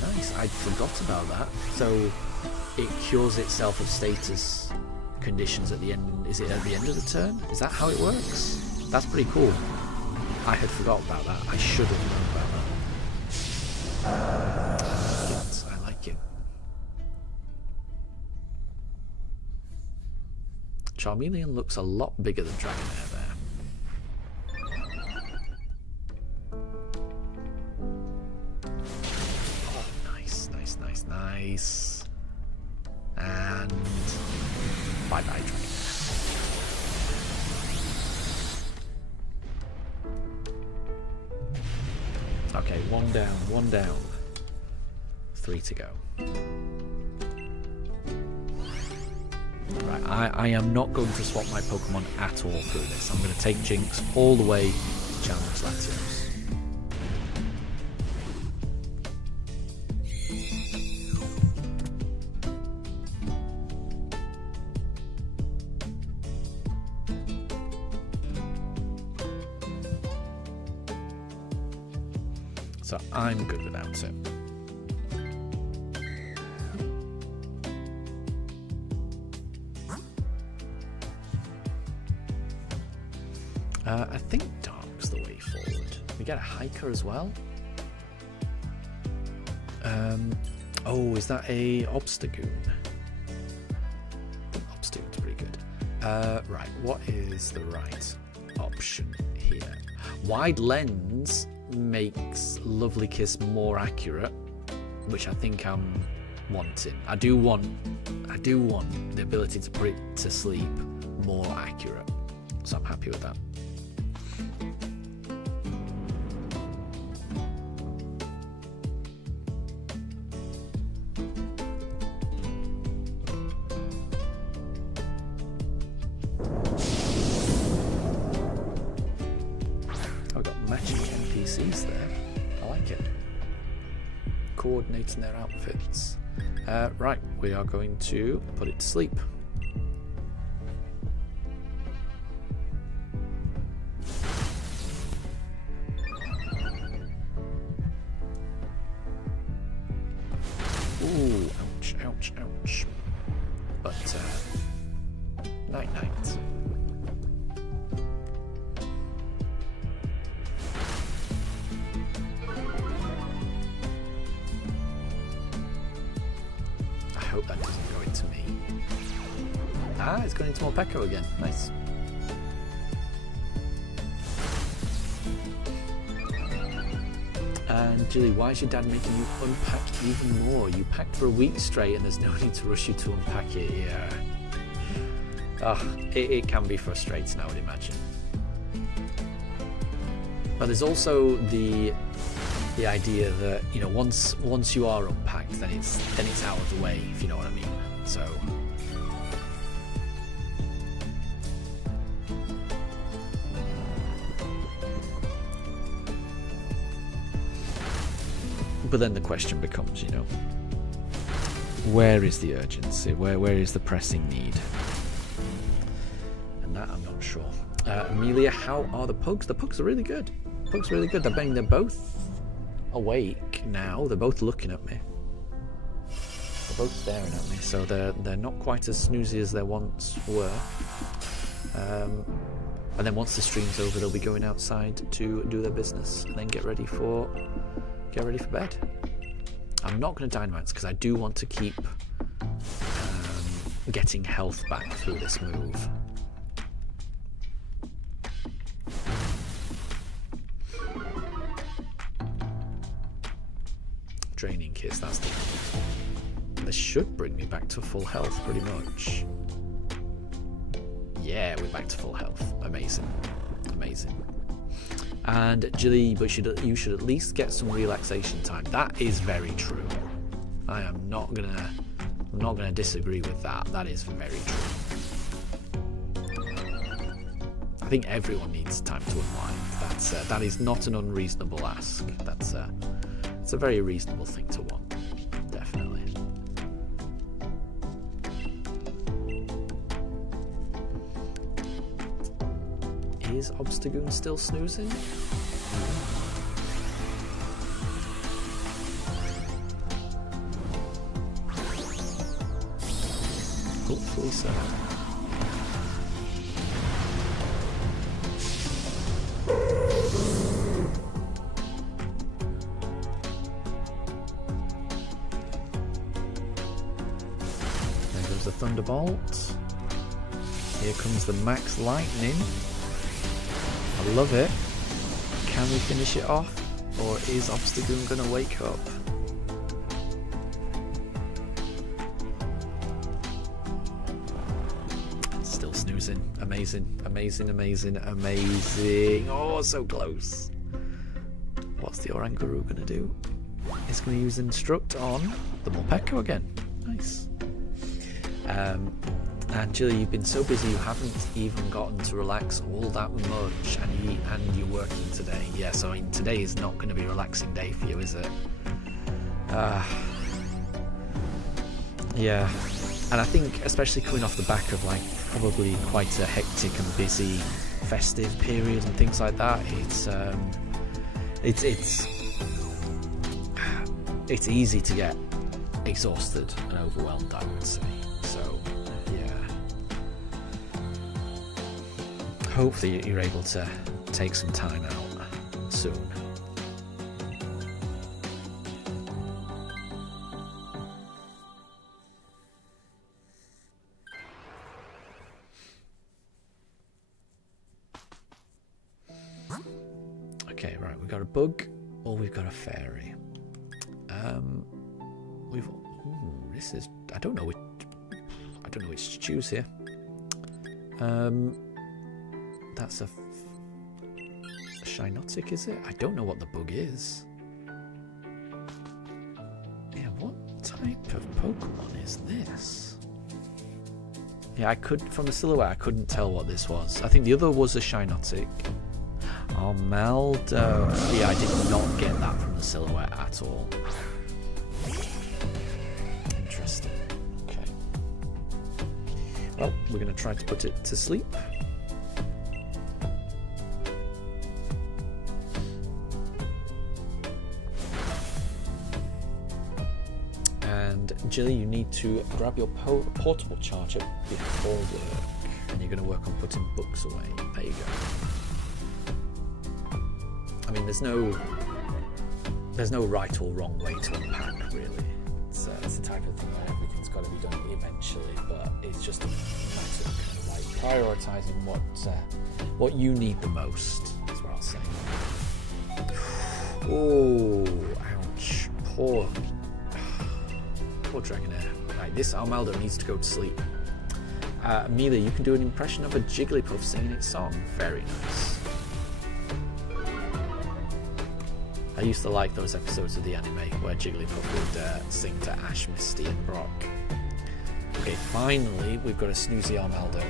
nice. I forgot about that. So it cures itself of status conditions at the end. Is it at the end of the turn? Is that how it works? That's pretty cool. I had forgot about that. I should have known about that. I like it. Charmeleon looks a lot bigger than Dragonair there. Nice. And bye-bye, Dragon. Okay, one down. 3 to go. Right, I am not going to swap my Pokemon at all through this. I'm going to take Jinx all the way to challenge Latios. So I'm good without it. I think Dark's the way forward. We get a Hiker as well. Oh, is that a Obstagoon? Obstagoon's pretty good. Right, what is the right option here? Wide Lens makes Lovely Kiss more accurate, which I think I'm wanting. I do want the ability to put it to sleep more accurate, so I'm happy with that. I've got matching NPCs there. I like it. Coordinating their outfits. Right, we are going to put it to sleep. Ooh, ouch, ouch, ouch. But, night-night. I hope that doesn't go into me. Ah, it's going into Morpeko again. Nice. And Julie, why is your dad making you unpack even more? You packed for a week straight and there's no need to rush you to unpack it. Yeah. It can be frustrating, I would imagine. But there's also the idea that, you know, once you are unpacked, then it's out of the way, if you know what I mean. So but then the question becomes, you know, where is the urgency? Where is the pressing need? And that I'm not sure. Amelia, how are the pugs? The pugs are really good. Pugs are really good. They're both awake now. They're both looking at me. They're both staring at me. So they're not quite as snoozy as they once were. And then once the stream's over, they'll be going outside to do their business and then get ready for bed. I'm not going to Dynamax because I do want to keep getting health back through this move. Draining Kiss, that's the one. This should bring me back to full health pretty much. Yeah, we're back to full health. Amazing. Amazing. And Jilly, but you should at least get some relaxation time. That is very true. I'm not gonna disagree with that. That is very true. I think everyone needs time to unwind. That is not an unreasonable ask. It's a very reasonable thing to want. Definitely. Is Obstagoon still snoozing? Hopefully so. There goes the Thunderbolt. Here comes the Max Lightning. I love it. Can we finish it off? Or is Obstagoon going to wake up? Still snoozing. Amazing, amazing, amazing, amazing. Oh, so close. What's the Oranguru going to do? It's going to use Instruct on the Morpeko again. Nice. And Julie, you've been so busy you haven't even gotten to relax all that much, and you're working today. Yeah, so I mean, today is not going to be a relaxing day for you, is it? Yeah, and I think especially coming off the back of like probably quite a hectic and busy festive period and things like that, it's easy to get exhausted and overwhelmed, I would say. So hopefully you're able to take some time out soon. Okay, right. Right, we've got a bug, or we've got a fairy. This is, I don't know which to choose here. That's a Shinotic, is it? I don't know what the bug is. Yeah, what type of Pokemon is this? Yeah, from the silhouette, I couldn't tell what this was. I think the other was a Shinotic. Armaldo. Yeah, I did not get that from the silhouette at all. Interesting. Okay. Well, we're going to try to put it to sleep. And Jilly, you need to grab your portable charger before work, and you're going to work on putting books away. There you go. I mean, there's no right or wrong way to unpack, really. It's the type of thing where everything's got to be done eventually, but it's just a matter of kind of like prioritising what you need the most. That's what I'll say. Oh, ouch! Poor Dragonair. Right, this Armaldo needs to go to sleep. Amelia, you can do an impression of a Jigglypuff singing its song. Very nice. I used to like those episodes of the anime where Jigglypuff would sing to Ash, Misty and Brock. Okay, finally we've got a snoozy Armaldo.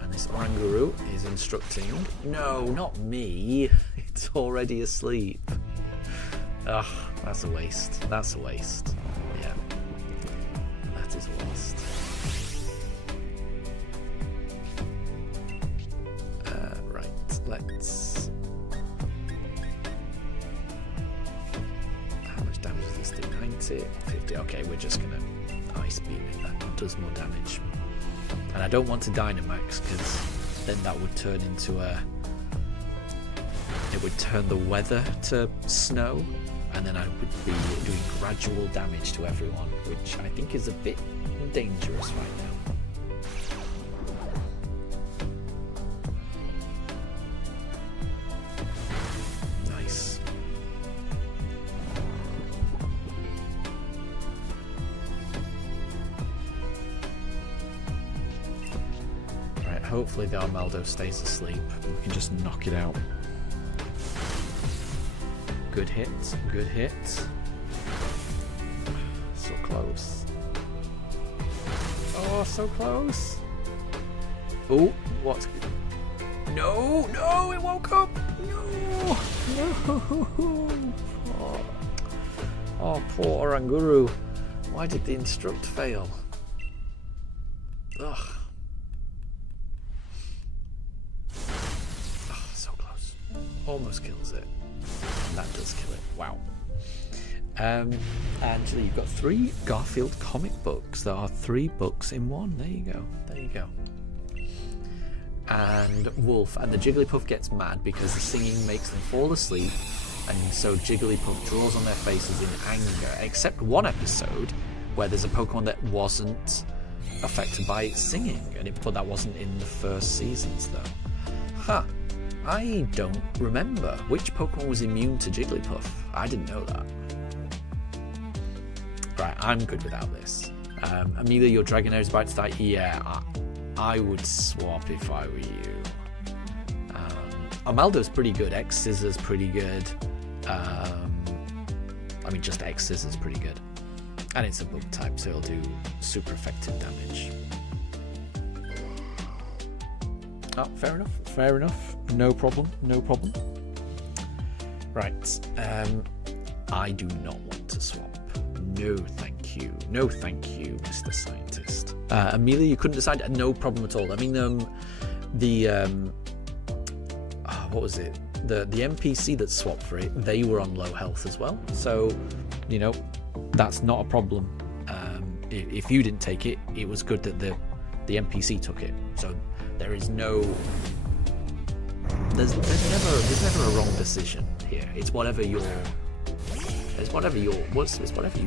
And this Oranguru is instructing... No, not me. It's already asleep. Ugh, that's a waste. Yeah, that is a waste. Let's... How much damage does this do? 90? 50? Okay, we're just going to Ice Beam it. That does more damage. And I don't want to Dynamax, because then that would turn into a... It would turn the weather to snow, and then I would be doing gradual damage to everyone, which I think is a bit dangerous right now. Hopefully the Armaldo stays asleep. We can just knock it out. Good hit. So close. Oh, so close. Oh, what's... No, it woke up. No. Oh, poor Oranguru. Why did the instruct fail? Ugh. Almost kills it. And that does kill it. Wow. Angela, you've got 3 Garfield comic books. There are 3 books in one. There you go. And Wolf. And the Jigglypuff gets mad because the singing makes them fall asleep, and so Jigglypuff draws on their faces in anger. Except one episode where there's a Pokemon that wasn't affected by its singing, but that wasn't in the first seasons though. Huh. I don't remember which Pokemon was immune to Jigglypuff. I didn't know that. Right, I'm good without this. Amelia, your Dragonair is about to die. Yeah, I would swap if I were you. Armaldo's pretty good. X-Scissor's pretty good. I mean, just X-Scissor's pretty good. And it's a bug type, so it'll do super effective damage. Oh, fair enough. No problem. Right. I do not want to swap. No, thank you, Mr. Scientist. Amelia, you couldn't decide? No problem at all. I mean, what was it? The NPC that swapped for it, they were on low health as well. So, that's not a problem. If you didn't take it, it was good that the NPC took it. So there is no... There's never a wrong decision here. It's whatever you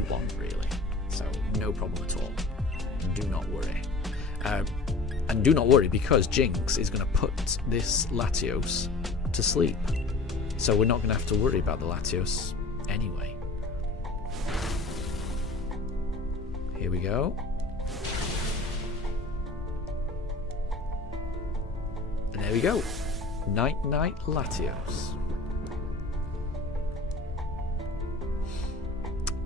want, really. So no problem at all. Do not worry. And do not worry, because Jinx is going to put this Latios to sleep. So we're not going to have to worry about the Latios anyway. Here we go. And there we go. Night Night Latios.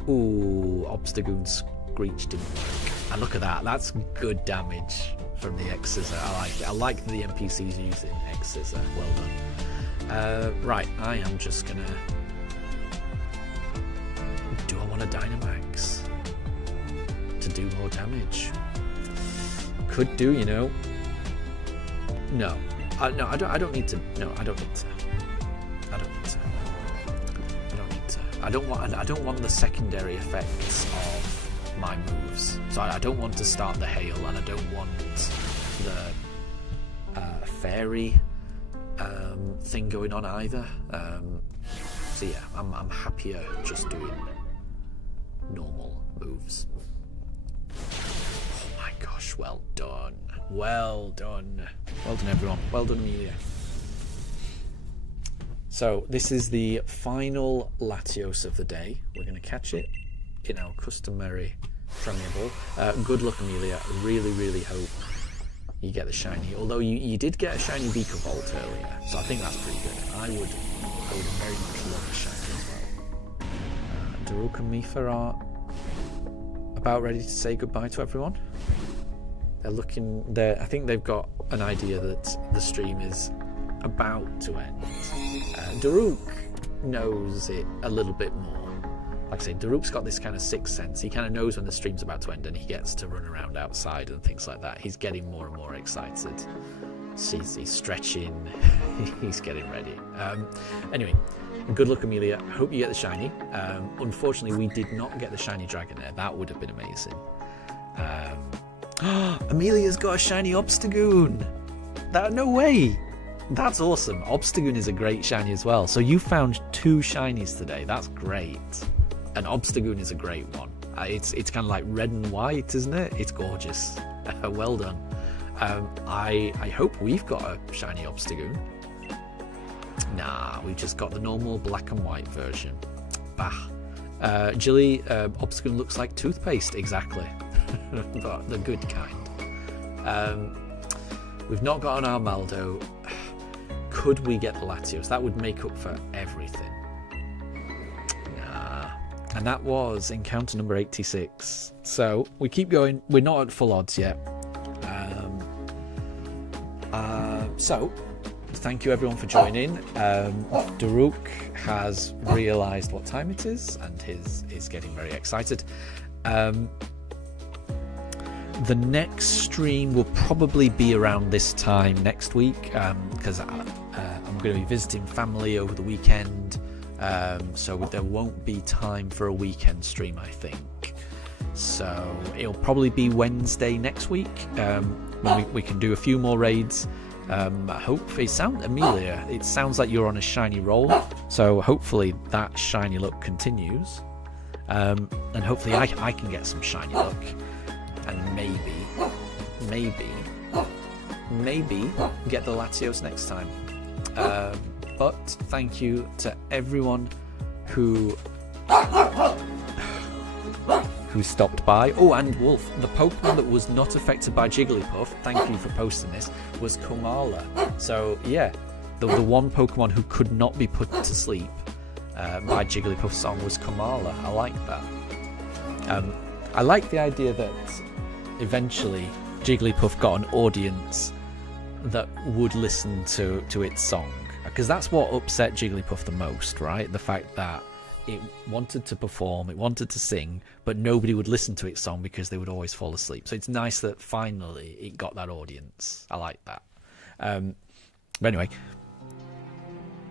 Ooh, Obstagoon Screech didn't work. And look at that. That's good damage from the X-Scissor. I like it. I like the NPCs using X-Scissor. Well done. Right, I am just gonna... Do I want a Dynamax to do more damage? Could do, you know. No. No, I don't need to. No, I don't need to. I don't need to. I don't need to. I don't want the secondary effects of my moves. So I don't want to start the hail, and I don't want the fairy thing going on either. So yeah, I'm happier just doing normal moves. Oh my gosh, well done. Well done. Well done, everyone. Well done, Amelia. So this is the final Latios of the day. We're going to catch it in our customary Premier Ball. Good luck, Amelia. I really, really hope you get the shiny. Although you did get a shiny Beaker Vault earlier, so I think that's pretty good. I would very much love a shiny as well. Daruk and Mifa are about ready to say goodbye to everyone. They're looking there. I think they've got an idea that the stream is about to end. Daruk knows it a little bit more. Like I say, Daruk's got this kind of sixth sense. He kind of knows when the stream's about to end, and he gets to run around outside and things like that. He's getting more and more excited. He's stretching. He's getting ready. Anyway, good luck, Amelia. Hope you get the shiny. Unfortunately, we did not get the shiny dragon there. That would have been amazing. Amelia's got a shiny Obstagoon. No way. That's awesome. Obstagoon is a great shiny as well. So you found 2 shinies today. That's great. And Obstagoon is a great one. It's kind of like red and white, isn't it? It's gorgeous. Well done. I hope we've got a shiny Obstagoon. Nah, we just got the normal black and white version. Bah. Jilly, Obstagoon looks like toothpaste. Exactly. But the good kind. We've not got an Armaldo. Could we get the Latios? That would make up for everything. Nah. And that was encounter number 86. So we keep going. We're not at full odds yet. So thank you everyone for joining. Daruk has realised what time it is and is getting very excited. The next stream will probably be around this time next week because I'm going to be visiting family over the weekend, so there won't be time for a weekend stream, I think. So it'll probably be Wednesday next week when we can do a few more raids. Amelia, it sounds like you're on a shiny roll, so hopefully that shiny luck continues, and hopefully I can get some shiny luck. And maybe get the Latios next time. But thank you to everyone who stopped by. Oh, and Wolf, the Pokemon that was not affected by Jigglypuff, thank you for posting this, was Komala. So yeah, the one Pokemon who could not be put to sleep by Jigglypuff's song was Komala. I like that. I like the idea that eventually Jigglypuff got an audience that would listen to its song, because that's what upset Jigglypuff the most, right? The fact that it wanted to perform, it wanted to sing, but nobody would listen to its song because they would always fall asleep. So it's nice that finally it got that audience. I like that. But anyway,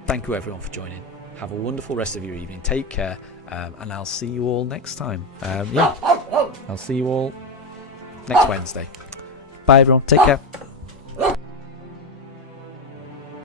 thank you everyone for joining. Have a wonderful rest of your evening. Take care, and I'll see you all next time. I'll see you all next Wednesday. Bye everyone. Take care.